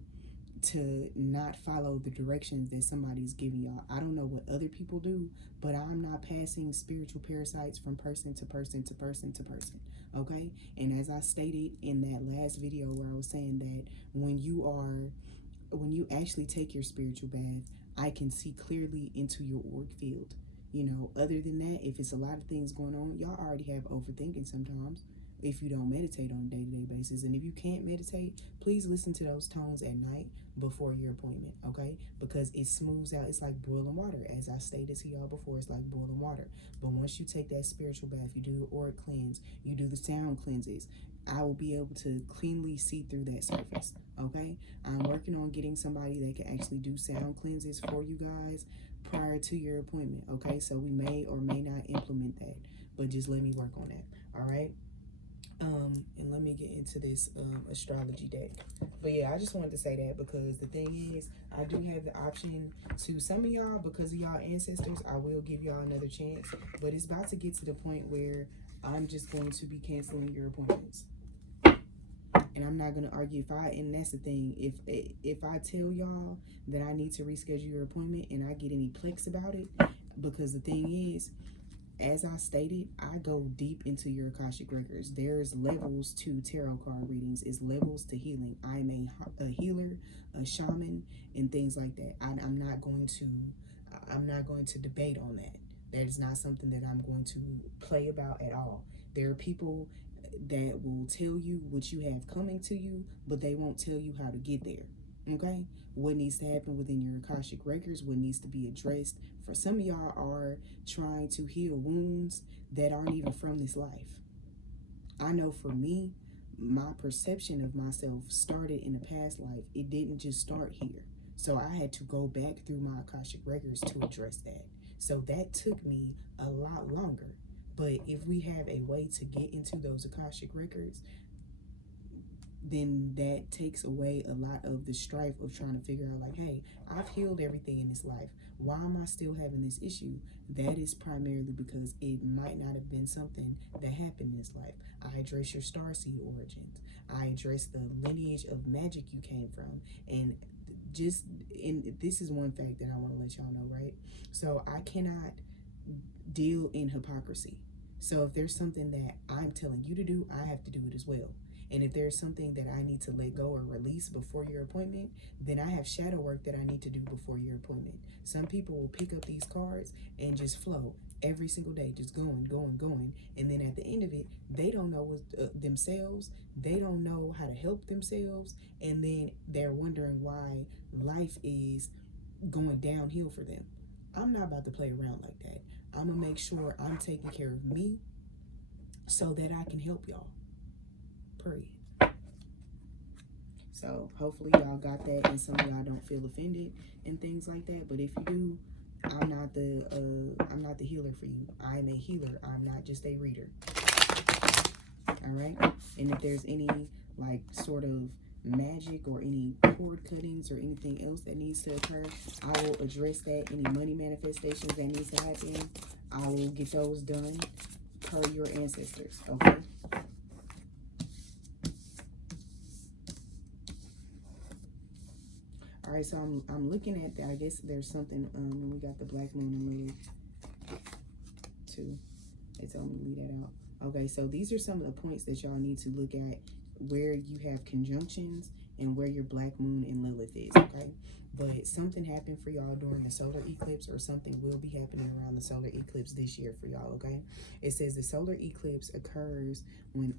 to not follow the directions that somebody's giving y'all. I don't know what other people do, but I'm not passing spiritual parasites from person to person to person to person, okay? And as I stated in that last video where I was saying that when you actually take your spiritual bath, I can see clearly into your auric field. You know, other than that, if it's a lot of things going on, y'all already have overthinking sometimes if you don't meditate on a day-to-day basis. And if you can't meditate, please listen to those tones at night before your appointment, okay? Because it smooths out. It's like boiling water. As I stated to y'all before, it's like boiling water. But once you take that spiritual bath, you do the auric cleanse, you do the sound cleanses, I will be able to cleanly see through that surface, okay? I'm working on getting somebody that can actually do sound cleanses for you guys prior to your appointment, okay? So we may or may not implement that, but just let me work on that, all right? And let me get into this astrology deck. But yeah, I just wanted to say that because the thing is, I do have the option to some of y'all, because of y'all ancestors, I will give y'all another chance. But it's about to get to the point where I'm just going to be canceling your appointments. And I'm not gonna argue and that's the thing, if I tell y'all that I need to reschedule your appointment and I get any plex about it, because the thing is, as I stated, I go deep into your Akashic records. There's levels to tarot card readings. It's levels to healing. I'm a healer, a shaman, and things like that. I'm not going to debate on that. That is not something that I'm going to play about at all. There are people that will tell you what you have coming to you, but they won't tell you how to get there. Okay? What needs to happen within your Akashic records, what needs to be addressed. For some of y'all are trying to heal wounds that aren't even from this life. I know for me, my perception of myself started in a past life. It didn't just start here. So I had to go back through my Akashic records to address that. So that took me a lot longer. But if we have a way to get into those Akashic records, then that takes away a lot of the strife of trying to figure out, like, hey, I've healed everything in this life. Why am I still having this issue? That is primarily because it might not have been something that happened in this life. I address your starseed origins. I address the lineage of magic you came from. And this is one fact that I want to let y'all know, right? So I cannot deal in hypocrisy. So if there's something that I'm telling you to do, I have to do it as well. And if there's something that I need to let go or release before your appointment, then I have shadow work that I need to do before your appointment. Some people will pick up these cards and just flow. every single day, just going, going, going. And then at the end of it, they don't know what, themselves. They don't know how to help themselves. And then they're wondering why life is going downhill for them. I'm not about to play around like that. I'm going to make sure I'm taking care of me so that I can help y'all. Period. So hopefully y'all got that, and some of y'all don't feel offended and things like that. But if you do, I'm not the healer for you. I'm a healer. I'm not just a reader. All right. And if there's any like sort of magic or any cord cuttings or anything else that needs to occur, I will address that. Any money manifestations that needs to happen, I will get those done per your ancestors. Okay. All right, so I'm looking at that. I guess there's something. We got the black moon and Lele too. They told me to leave that out. Okay, so these are some of the points that y'all need to look at where you have conjunctions and where your black moon and Lilith is. Okay, but something happened for y'all during the solar eclipse, or something will be happening around the solar eclipse this year for y'all. Okay, it says the solar eclipse occurs when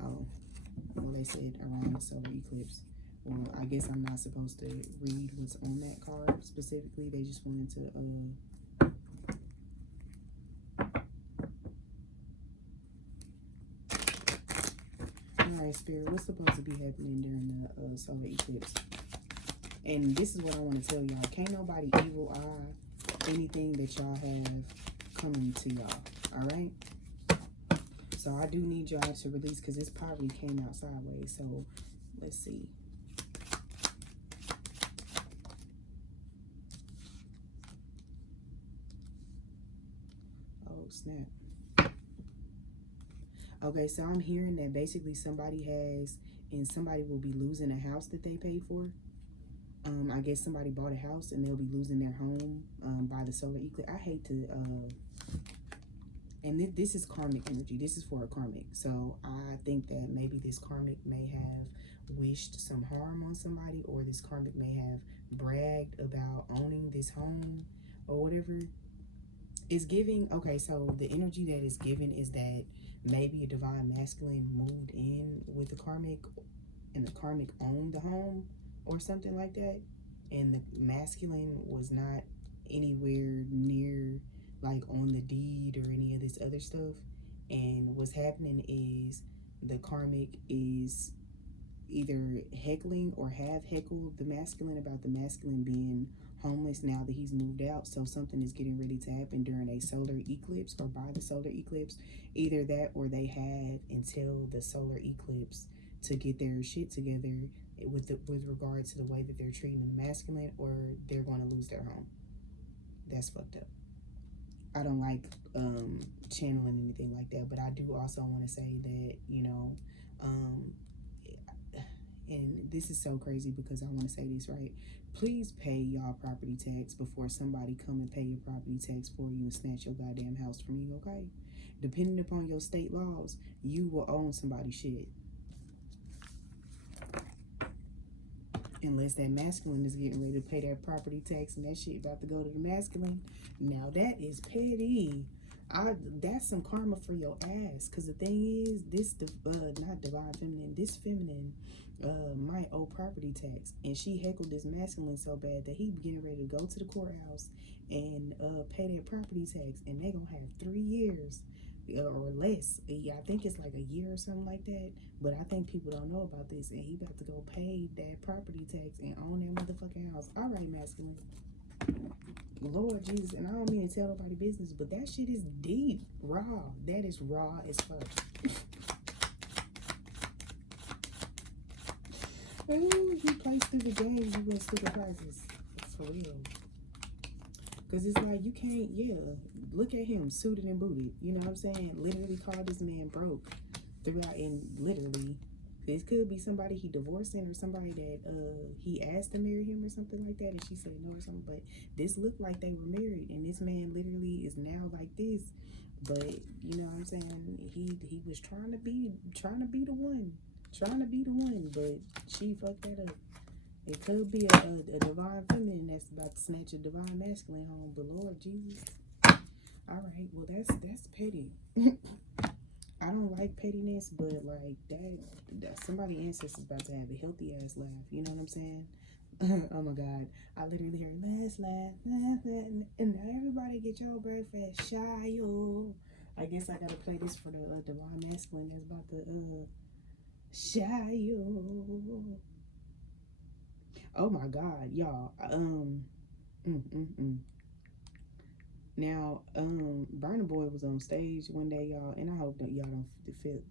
well, they said around the solar eclipse. Well, I guess I'm not supposed to read what's on that card specifically. They just wanted to, Alright, Spirit, what's supposed to be happening during the solar eclipse? And this is what I want to tell y'all. Can't nobody evil eye anything that y'all have coming to y'all. Alright? So I do need y'all to release, because this poverty came out sideways. So, let's see. Snap. Okay, so I'm hearing that basically somebody will be losing a house that they paid for. I guess somebody bought a house and they'll be losing their home by the solar eclipse. I hate to, and this is karmic energy. This is for a karmic. So I think that maybe this karmic may have wished some harm on somebody, or this karmic may have bragged about owning this home or whatever. Is giving, okay, so the energy that is given is that maybe a divine masculine moved in with the karmic, and the karmic owned the home or something like that, and the masculine was not anywhere near like on the deed or any of this other stuff. And what's happening is the karmic is either heckling or have heckled the masculine about the masculine being homeless now that he's moved out. So something is getting ready to happen during a solar eclipse or by the solar eclipse. Either that, or they have until the solar eclipse to get their shit together with regard to the way that they're treating the masculine, or they're going to lose their home. That's fucked up. I don't like channeling anything like that, but I do also want to say that, you know, and this is so crazy because I want to say this right. Please pay y'all property tax before somebody come and pay your property tax for you and snatch your goddamn house from you, okay? Depending upon your state laws, you will own somebody's shit. Unless that masculine is getting ready to pay that property tax and that shit about to go to the masculine. Now that is petty. That's some karma for your ass. Because the thing is, this, not divine feminine, this feminine might owe property tax. And she heckled this masculine so bad that he getting ready to go to the courthouse and pay that property tax. And they going to have 3 years or less. Yeah, I think it's like a year or something like that. But I think people don't know about this. And he about to go pay that property tax and own that motherfucking house. All right, masculine. Lord Jesus, and I don't mean to tell nobody business, but that shit is deep, raw. That is raw as fuck. Ooh, you play stupid games, you win stupid prizes. For real. Because it's like, you can't, look at him, suited and booted. You know what I'm saying? Literally called this man broke throughout, and literally, this could be somebody he divorcing or somebody that he asked to marry him or something like that, and she said no or something. But this looked like they were married, and this man literally is now like this. But you know what I'm saying? He was trying to be the one, but she fucked that up. It could be a divine feminine that's about to snatch a divine masculine home. But Lord Jesus. All right, well that's petty. I don't like pettiness, but like that somebody ancestors about to have a healthy ass laugh. You know what I'm saying? Oh my God, I literally hear last laugh, and now everybody get your breakfast, shy yo. I guess I gotta play this for the divine masculine that's about to shy yo. Oh my God, y'all. Now, Burna Boy was on stage one day, y'all, and I hope that y'all don't feel.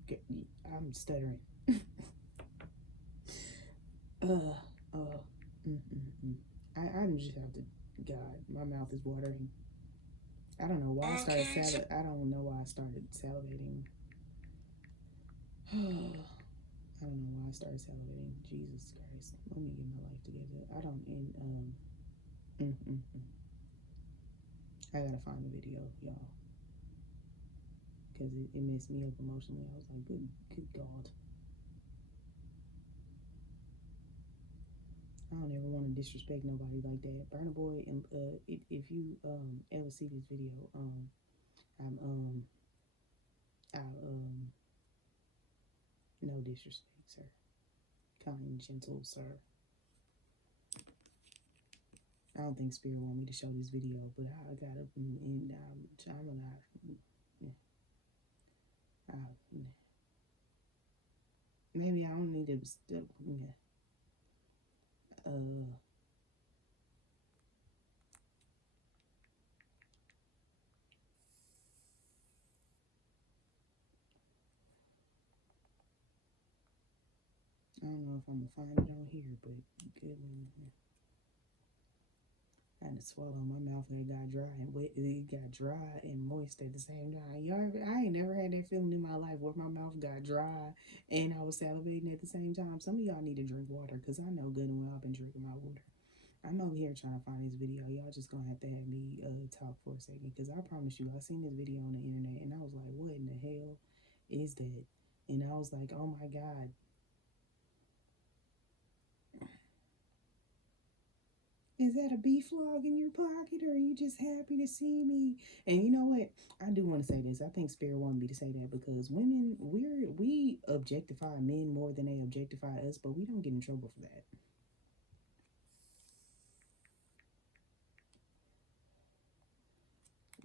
I'm stuttering. I just have to. God, my mouth is watering. I don't know why I started I don't know why I started salivating. I don't know why I started salivating. Jesus Christ, let me get my life together. I don't. I gotta find the video, y'all, because it messed me up emotionally. I was like, good God. I don't ever want to disrespect nobody like that. Burna Boy, and if you ever see this video, no disrespect, sir. Kind, gentle, sir. I don't think Spirit want me to show this video, but I gotta, and I'm not. Maybe I don't need to. I don't know if I'm gonna find it on here, but good. I had to swallow. My mouth that got dry and wet. It got dry and moist at the same time. I ain't never had that feeling in my life where my mouth got dry and I was salivating at the same time. Some of y'all need to drink water, because I know good and well I've been drinking my water. I'm over here trying to find this video. Y'all just gonna have to have me talk for a second, because I promise you, I seen this video on the internet and I was like, what in the hell is that? And I was like, oh my God. Is that a beef log in your pocket, or are you just happy to see me? And you know what? I do want to say this. I think Spirit wanted me to say that because women, we objectify men more than they objectify us, but we don't get in trouble for that.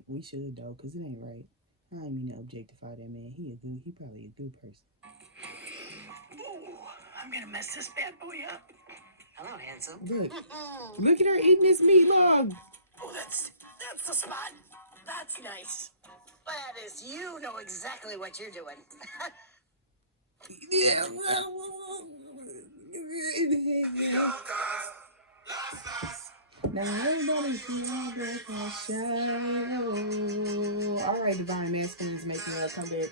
We should though, because it ain't right. I ain't mean to objectify that man. He probably a good person. Ooh, I'm gonna mess this bad boy up. Hello, handsome. Look at her eating this meat log. Oh, that's the spot. That's nice. That is, you know exactly what you're doing. Yeah. Now everybody all right, divine masculine is making a comeback.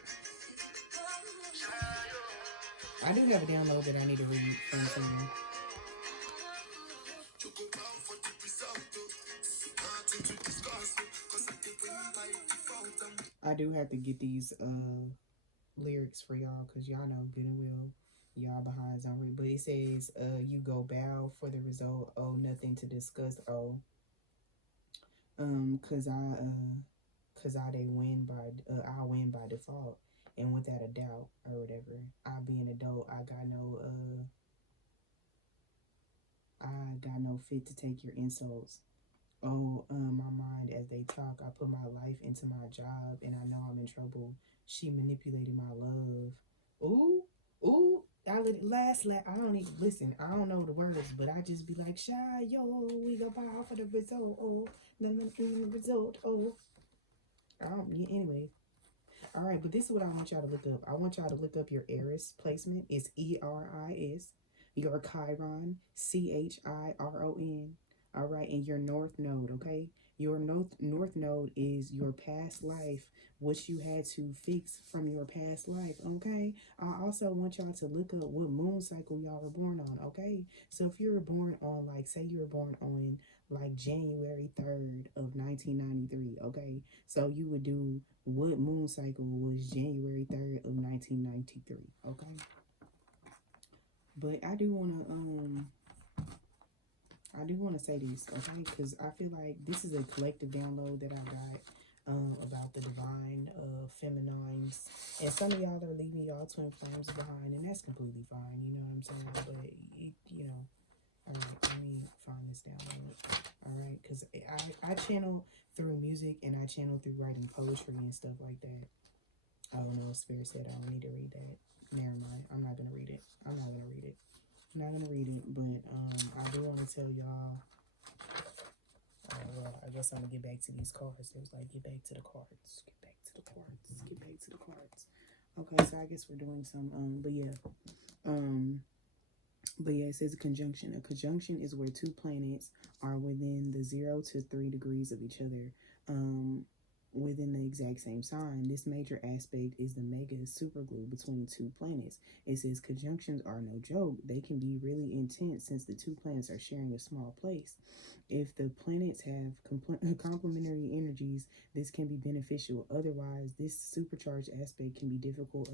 I do have a download that I need to read from someone. I do have to get these lyrics for y'all, because y'all know good and well y'all behinds on it. But it says you go bow for the result, oh nothing to discuss, oh cause I they win by I win by default and without a doubt or whatever. I be an adult, I got no fit to take your insults. Oh, my mind as they talk. I put my life into my job and I know I'm in trouble. She manipulated my love. Ooh. I don't even listen. I don't know the words, but I just be like, shy, yo, we go bow for the result. Oh, the result. Oh. Yeah, anyway. All right, but this is what I want y'all to look up. I want y'all to look up your Eris placement. It's ERIS. Your Chiron, CHIRON. All right, and your North Node, okay? Your North Node is your past life, what you had to fix from your past life, okay? I also want y'all to look up what moon cycle y'all were born on, okay? So if you were born on, like, say you were born on, like, January 3rd of 1993, okay? So you would do what moon cycle was January 3rd of 1993, okay? But I do want to say this, okay? Because I feel like this is a collective download that I got. about the divine feminines. And some of y'all are leaving y'all twin flames behind, and that's completely fine. You know what I'm saying? But you know, all right, let me find this down. All right, because I channel through music and I channel through writing poetry and stuff like that. I don't know. Spirit said I don't need to read that. Never mind. I'm not gonna read it. I'm not gonna read it. I'm not gonna read it. But I do want to tell y'all. Well, I guess I'm gonna get back to these cards. It was like, get back to the cards. Get back to the cards. Get back to the cards. Okay, so I guess we're doing some. But yeah, it says a conjunction. A conjunction is where two planets are within the 0 to 3 degrees of each other. Within the exact same sign. This major aspect is the mega superglue between two planets. It says conjunctions are no joke. They can be really intense since the two planets are sharing a small place. If the planets have complementary energies, this can be beneficial. Otherwise, this supercharged aspect can be a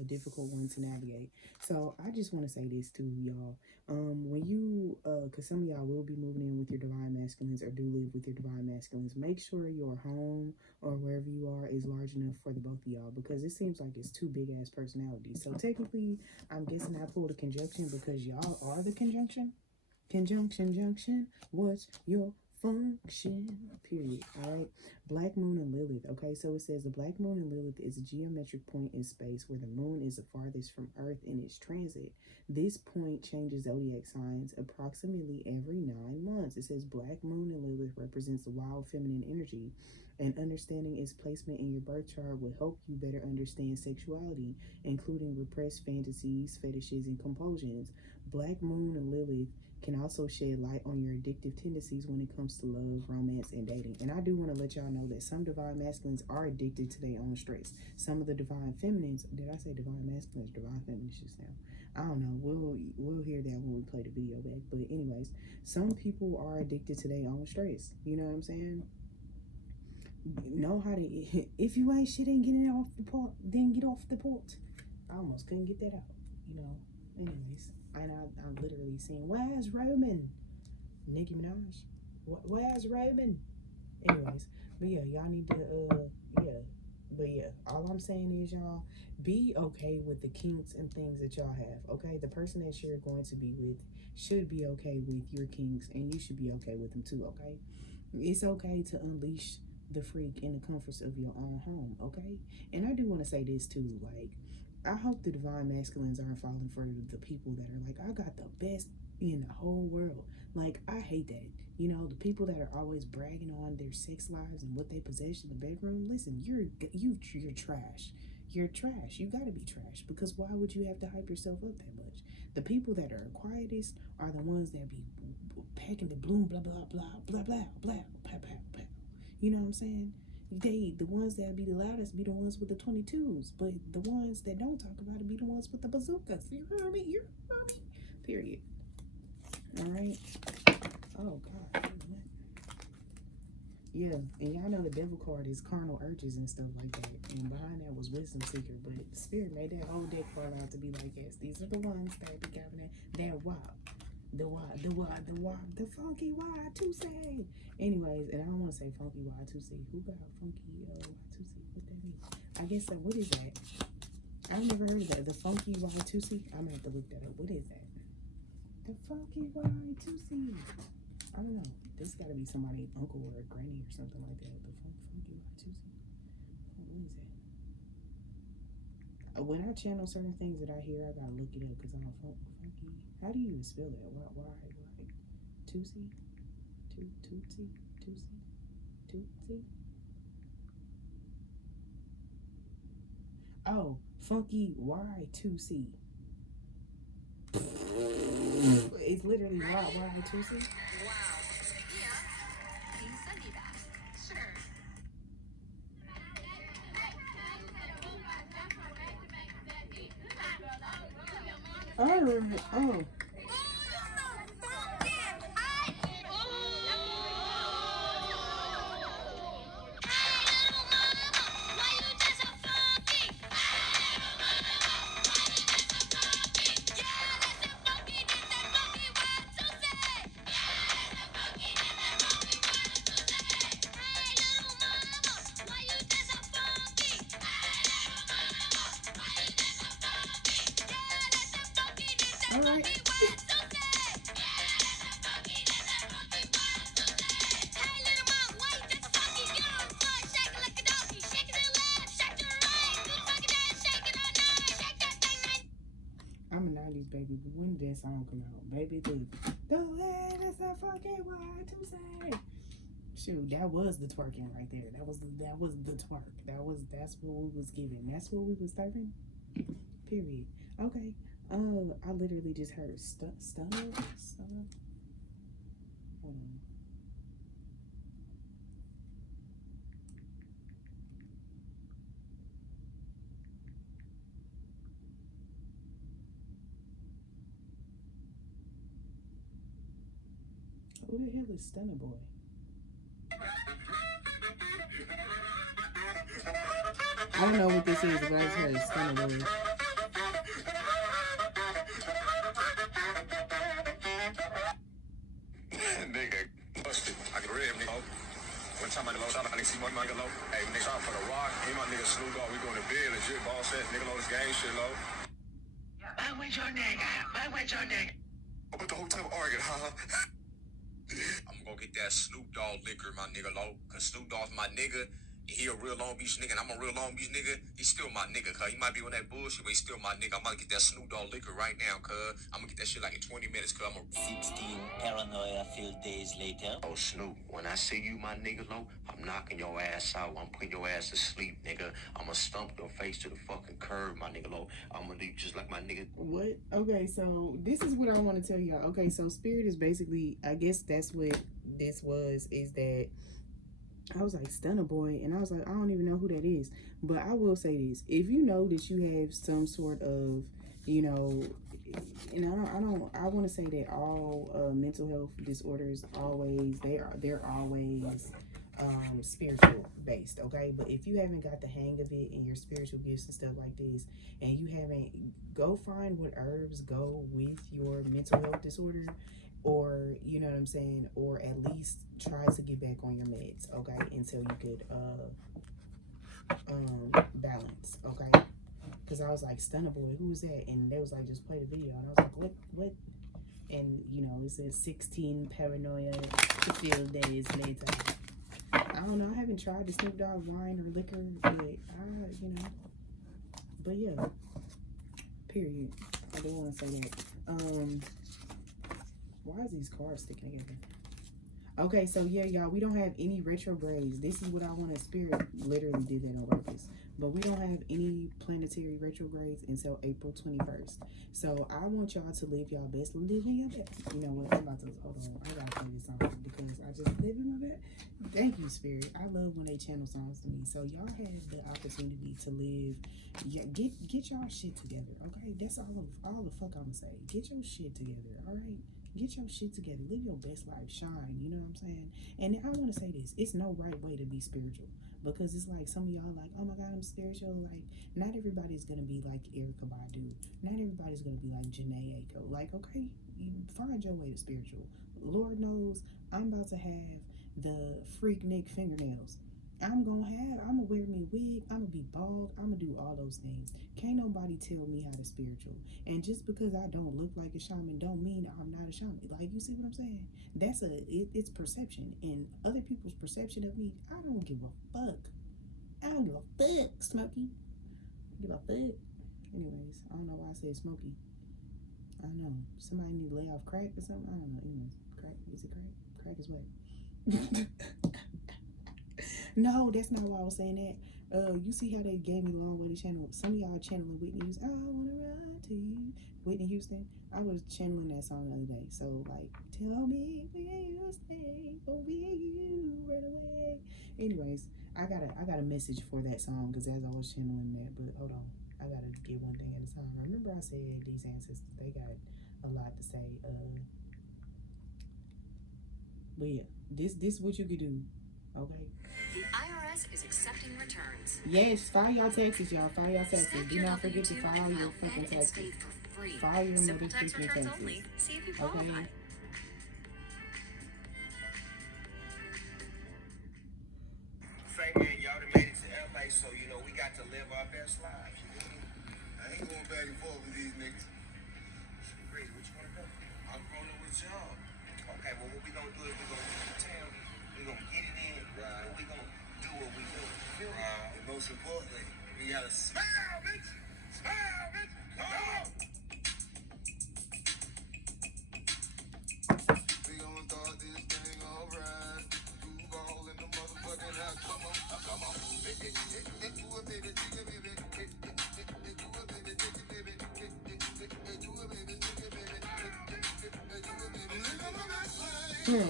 difficult one to navigate. So I just want to say this to y'all. When you, because some of y'all will be moving in with your divine masculines or do live with your divine masculines, make sure your home or wherever you are is large enough for the both of y'all, because it seems like it's two big ass personalities. So technically, I'm guessing I pulled a conjunction because y'all are the conjunction. Junction. What's your function? Period. All right. Black Moon and Lilith. Okay, so it says the Black Moon and Lilith is a geometric point in space where the moon is the farthest from Earth in its transit. This point changes zodiac signs approximately every 9 months. It says Black Moon and Lilith represents the wild feminine energy, and understanding its placement in your birth chart will help you better understand sexuality, including repressed fantasies, fetishes, and compulsions. Black Moon and Lilith can also shed light on your addictive tendencies when it comes to love, romance, and dating. And I do want to let y'all know that some divine masculines are addicted to their own stress. Some of the divine feminines, did I say divine masculines, divine feminines just now? I don't know. We'll hear that when we play the video back. But anyways, some people are addicted to their own stress. You know what I'm saying? Know how to, if you ain't shit ain't getting off the pot, then get off the pot. I almost couldn't get that out, you know. Anyways, and I'm literally saying, where's Roman? Nicki Minaj. Where's Roman? Anyways, but yeah, y'all need to, but yeah, all I'm saying is, y'all, be okay with the kinks and things that y'all have, okay? The person that you're going to be with should be okay with your kinks, and you should be okay with them too, okay? It's okay to unleash the freak in the comforts of your own home, okay? And I do want to say this too, like, I hope the divine masculines aren't falling for the people that are like, I got the best in the whole world. Like, I hate that. You know, the people that are always bragging on their sex lives and what they possess in the bedroom. Listen, you're trash. You're trash. You gotta be trash, because why would you have to hype yourself up that much? The people that are quietest are the ones that be packing the bloom, blah blah blah blah blah blah blah blah blah. You know what I'm saying? The ones that be the loudest be the ones with the 22s, but the ones that don't talk about it be the ones with the bazookas. You heard me? You heard me? Period. All right. Oh God. Yeah, and y'all know the devil card is carnal urges and stuff like that, and behind that was wisdom seeker. But Spirit made that whole deck fall out to be like, yes, these are the ones that be having that wild. The funky Y2C. Anyways, and I don't want to say funky Y2C. Who got funky Y2C? What that mean? I guess that, what is that? I've never heard of that. The funky Y2C? I'm gonna have to look that up. What is that? The funky Y2C. I don't know. This gotta be somebody's uncle or a granny or something like that. The funky Y2C. What is that? When I channel certain things that I hear, I gotta look it up because I don't funky. How do you even spell that? Why? Like, Tootsie? Tootsie? Oh, funky Y2C. It's literally Y2C. Wow. Yeah. Sure. Oh. I'm a 90s baby, but when did that song come out? Baby, the way that's a fucking word to say. Shoot, that was the twerking right there. That was the twerk. That's what we was giving. That's what we was serving. Period. Okay. I literally just heard stuff. Hold on. Who the hell is Stunner Boy? I don't know what this is, but I just heard Stunner Boy. Nigga, busted. I can rib, nigga. One time I lost out, I didn't see my nigga low. Hey, nigga, out for the rock. He my nigga Snoop Dogg. We going to bed and shit. Ball set. Nigga, low this game shit low. I went your nigga. But the whole time arguing, huh? I'm gonna get that Snoop Dogg liquor, my nigga, low. Cause Snoop Dogg's my nigga. He a real Long Beach nigga, and I'm a real Long Beach nigga. He's still my nigga, cuz. He might be on that bullshit, but he's still my nigga. I'm about to get that Snoop Dogg liquor right now, cuz. I'm gonna get that shit like in 20 minutes, cuz. 16 paranoia-filled days later. Oh, Snoop, when I see you, my nigga, low, I'm knocking your ass out. I'm putting your ass to sleep, nigga. I'm gonna stump your face to the fucking curb, my nigga, low. I'm gonna leave just like my nigga. What? Okay, so this is what I want to tell y'all. Okay, so Spirit is basically, I guess that's what this was, is that I was like, Stunner Boy, and I was like, I don't even know who that is. But I will say this. If you know that you have some sort of, you know, and I want to say that all mental health disorders always, they're always spiritual based, okay? But if you haven't got the hang of it in your spiritual gifts and stuff like this, and you haven't, go find what herbs go with your mental health disorder, or you know what I'm saying, or at least try to get back on your meds, okay, until you could balance, okay? Because I was like, Stunner Boy, who's that? And they was like, just play the video, and I was like, what? And you know, it says 16 paranoia to feel days later. I don't know, I haven't tried the Snoop Dogg wine or liquor, but you know, but yeah, period. I do want to say that. Why is these cards sticking together? Okay, so yeah, y'all, we don't have any retrogrades. This is what I wanted. Spirit literally did that on purpose. But we don't have any planetary retrogrades until April 21st. So I want y'all to live y'all best. Live in your best. You know what? I'm about to, hold on. I gotta play this song because I just live in my best. Thank you, Spirit. I love when they channel songs to me. So y'all have the opportunity to live. Yeah, get y'all shit together, okay? That's all the fuck I'm gonna say. Get your shit together, all right? Get your shit together. Live your best life. Shine. You know what I'm saying? And I want to say this. It's no right way to be spiritual. Because it's like some of y'all like, oh my God, I'm spiritual. Like, not everybody's going to be like Erykah Badu. Not everybody's going to be like Janae Aiko. Like, okay, you find your way to spiritual. Lord knows I'm about to have the Freaknik fingernails. I'm gonna wear me wig, I'm gonna be bald, I'm gonna do all those things. Can't nobody tell me how to spiritual. And just because I don't look like a shaman don't mean I'm not a shaman. Like, you see what I'm saying? That's it's perception. And other people's perception of me, I don't give a fuck. I don't give a fuck, Smokey. Give a fuck. Anyways, I don't know why I said Smokey. I don't know. Somebody need to lay off crack or something? I don't know. Anyways, crack, is it crack? Crack is what? No, that's not why I was saying that. You see how they gave me long way to channel. Some of y'all channeling Whitney Houston. I wanna run to you, Whitney Houston. I was channeling that song the other day. So like, tell me where you stay, or will you run away? Anyways, I got a message for that song because as I was channeling that. But hold on, I gotta get one thing at a time. Remember I said these ancestors, they got a lot to say. But yeah, this what you could do. Okay. The IRS is accepting returns. Yes, file your taxes, y'all. File your taxes. Do not forget to file your fucking taxes. File your motherfucking taxes. See if you qualify. Okay. Say, man, y'all done made it to LA, so you know we got to live our best lives. You know? I ain't going back and forth with these niggas. Crazy, what you wanna go? yelling, smile, bitch! Smile, bitch! Come on! We gonna start this thing alright. Duval in the motherfucking house. Come on, come on. Do a baby, do a baby. Do a baby, do a baby. Do a baby, do a baby.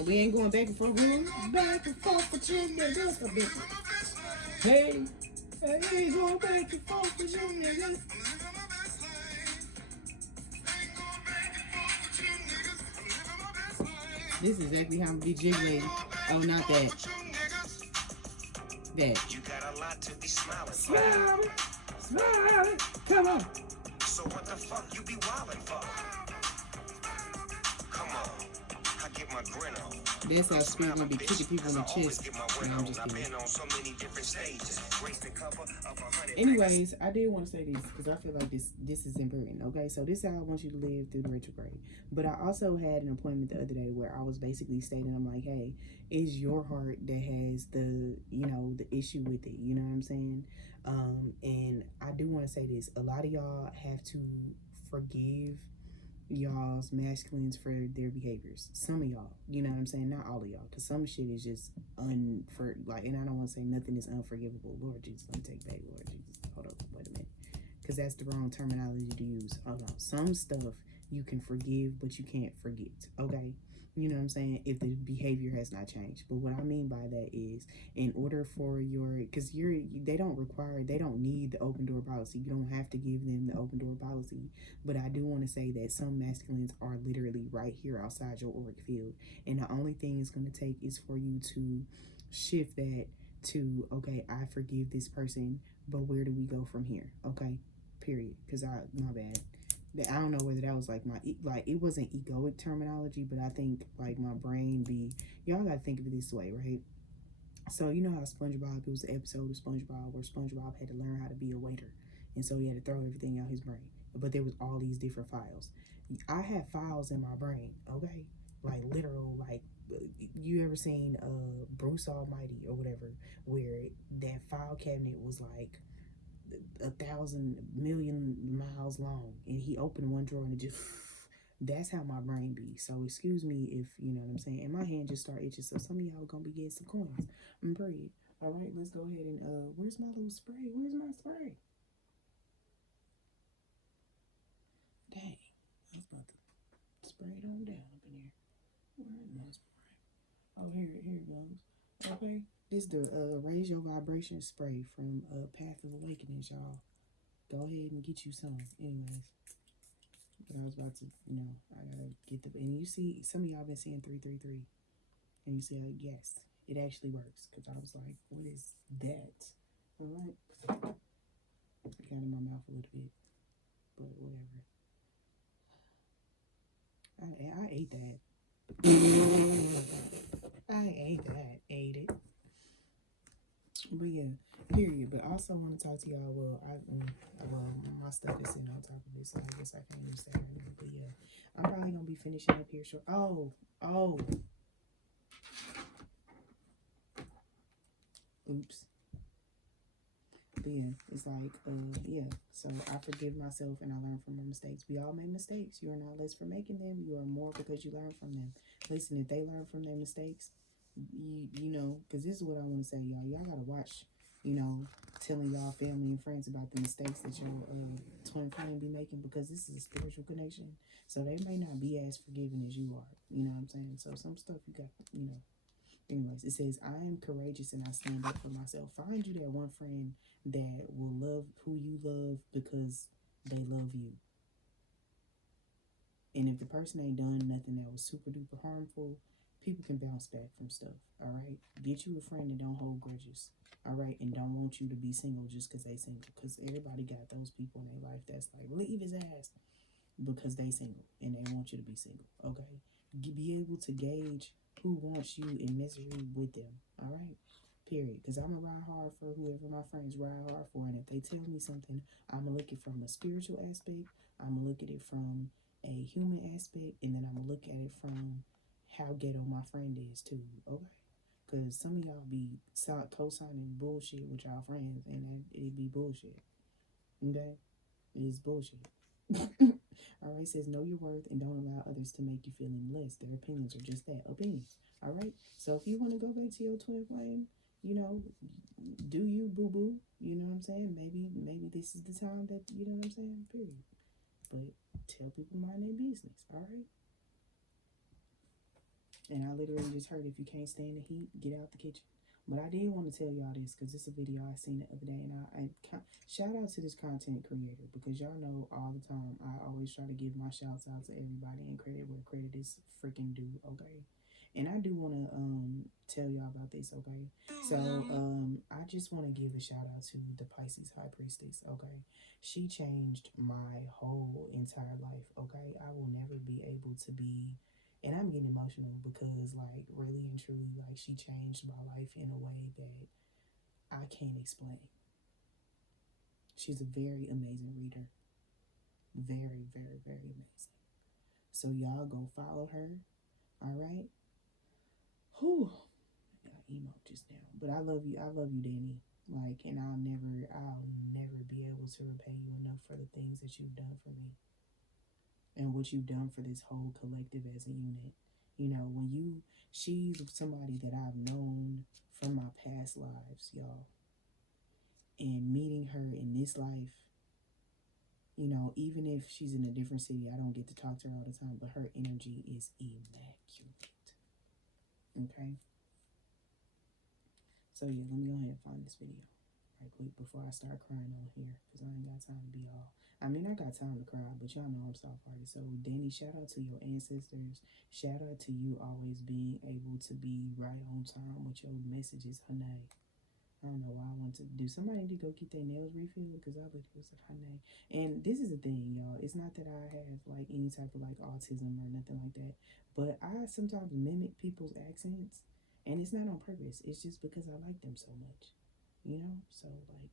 We ain't going back and forth. Back and forth with you niggas. Hey, hey, going back and forth with you niggas. This is exactly how I'm be jiggling. Oh, not that. That. You got a lot to be smiling for. Smiling, smiling. Come on. So what the fuck you be wildin' for? Come on, I get my grin on. That's how Spirit gonna be kicking people in the chest. No, I'm just I've kidding. been on so many different stages. Graced the cover of 100. Anyways, I did want to say this because I feel like this is important. Okay, so this is how I want you to live through the retrograde. But I also had an appointment the other day where I was basically stating, I'm like, hey, it's your heart that has the issue with it. You know what I'm saying? And I do want to say this. A lot of y'all have to forgive y'all's masculines for their behaviors. Some of y'all, you know what I'm saying? Not all of y'all, because some shit is just and I don't want to say nothing is unforgivable. Lord Jesus, let me take back. Lord Jesus, hold up, wait a minute, because that's the wrong terminology to use. Hold on, some stuff you can forgive, but you can't forget. Okay, you know what I'm saying? If the behavior has not changed. But what I mean by that is, in order for because they don't need the open door policy. You don't have to give them the open door policy. But I do want to say that some masculines are literally right here outside your auric field. And the only thing it's going to take is for you to shift that to, okay, I forgive this person, but where do we go from here? Okay, period. Because my bad. I don't know whether that was like it wasn't egoic terminology, but I think like my brain y'all gotta think of it this way, right? So you know how SpongeBob, it was an episode of SpongeBob where SpongeBob had to learn how to be a waiter, and so he had to throw everything out his brain. But there was all these different files. I have files in my brain, okay? Like literal, like you ever seen Bruce Almighty or whatever, where that file cabinet was like 1,000 million miles long, and he opened one drawer and it just that's how my brain be. So excuse me if you know what I'm saying, and my hand just start itching, so some of y'all gonna be getting some coins. I'm pretty. All right, let's go ahead and where's my little spray? Where's my spray? Dang, I was about to spray it on down up in here. Where is my spray? Oh, here it goes. Okay, this is the raise your vibration spray from Path of Awakenings, y'all. Go ahead and get you some. Anyways, but I was about to, I gotta get and you see, some of y'all been seeing 333, and you see, yes, it actually works. Because I was like, what is that? All right, got in my mouth a little bit, but whatever. I ate that. Ate it. But yeah, period. But I also want to talk to y'all. Well, my stuff is sitting on top of this, so I guess I can't even say right now. But yeah, I'm probably gonna be finishing up here short. Oh. Oops. But yeah, it's like, yeah. So I forgive myself and I learn from my mistakes. We all make mistakes. You are not less for making them. You are more because you learn from them. Listen, if they learn from their mistakes, you know, because this is what I want to say, y'all. Y'all gotta watch, telling y'all family and friends about the mistakes that your twin flame be making, because this is a spiritual connection. So they may not be as forgiving as you are. You know what I'm saying? So some stuff you got, Anyways, it says, I am courageous and I stand up for myself. Find you that one friend that will love who you love because they love you. And if the person ain't done nothing that was super duper harmful, people can bounce back from stuff, all right? Get you a friend that don't hold grudges, all right? And don't want you to be single just because they single. Because everybody got those people in their life that's like, leave his ass because they single and they want you to be single, okay? Be able to gauge who wants you in misery with them, all right? Period. Because I'm going to ride hard for whoever my friends ride hard for. And if they tell me something, I'm going to look at it from a spiritual aspect. I'm going to look at it from a human aspect. And then I'm going to look at it from how ghetto my friend is too, okay? Because some of y'all be co-signing bullshit with y'all friends, and it be bullshit. Okay? It's bullshit. Alright, says know your worth and don't allow others to make you feel any less. Their opinions are just that, opinions. Alright? So if you want to go back to your twin flame, you know, do you, boo-boo. You know what I'm saying? Maybe this is the time that, you know what I'm saying? Period. But tell people mind their business, alright? And I literally just heard, if you can't stand the heat, get out the kitchen. But I did want to tell y'all this because it's a video I seen the other day, and I shout out to this content creator, because y'all know all the time I always try to give my shouts out to everybody and credit where credit is freaking due, okay? And I do want to tell y'all about this, okay? So I just want to give a shout out to the Pisces High Priestess, okay? She changed my whole entire life, okay? I will never be able to be, and I'm getting emotional because, like, really and truly, like, she changed my life in a way that I can't explain. She's a very amazing reader. Very, very, very amazing. So y'all go follow her, all right? Whew. I got emo just now. But I love you, Danny. Like, and I'll never be able to repay you enough for the things that you've done for me. And what you've done for this whole collective as a unit. You know, she's somebody that I've known from my past lives, y'all. And meeting her in this life, you know, even if she's in a different city, I don't get to talk to her all the time, but her energy is immaculate. Okay? So yeah, let me go ahead and find this video right quick before I start crying on here, because I ain't got time to be all. I mean, I got time to cry, but y'all know I'm soft-hearted. So, Danny, shout out to your ancestors. Shout out to you always being able to be right on time with your messages, honey. I don't know why I want to do. Somebody need to go get their nails refilled, because I looked, it was like, honey. And this is the thing, y'all. It's not that I have, like, any type of, like, autism or nothing like that. But I sometimes mimic people's accents, and it's not on purpose. It's just because I like them so much. You know? So, like,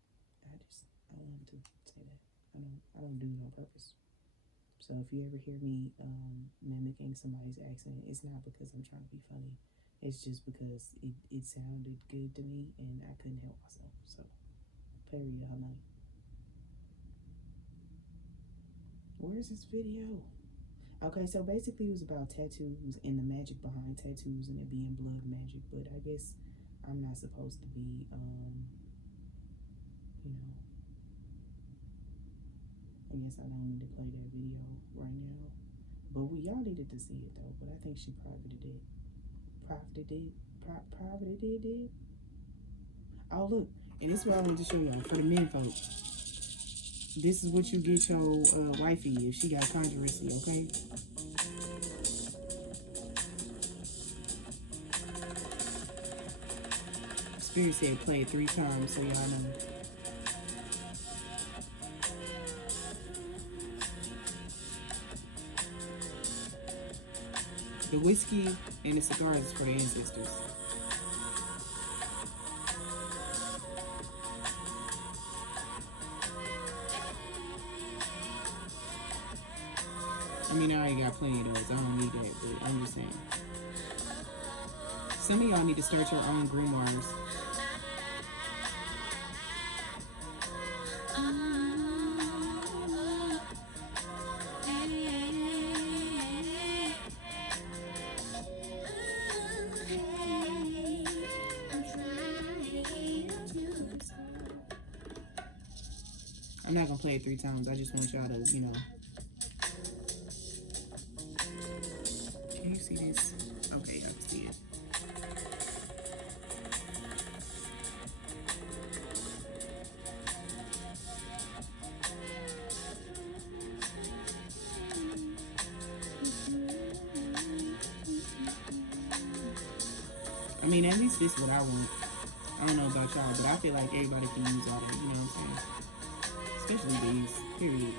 I wanted to say that. I don't do it on purpose. So if you ever hear me mimicking somebody's accent, it's not because I'm trying to be funny. It's just because it sounded good to me and I couldn't help myself. So, period, honey. Where's this video? Okay, so basically it was about tattoos and the magic behind tattoos and it being blood magic. But I guess I'm not supposed to be, you know, I guess I don't need to play that video right now. But y'all needed to see it though. But I think she privated it. Privated it. Oh look, and this is what I wanted to show y'all for the men folk. This is what you get your wifey if she got conjurency, okay? Spirit said play it 3 times so y'all know. The whiskey and the cigars is for the ancestors. I mean, I already got plenty of those. I don't need that, but I'm just saying. Some of y'all need to start your own grimoires. I'm not gonna play it 3 times. I just want y'all to, you know. Can you see this? Okay, I can see it. I mean, at least this is what I want. I don't know about y'all, but I feel like everybody can use all that, you know what I'm saying? Especially these, period.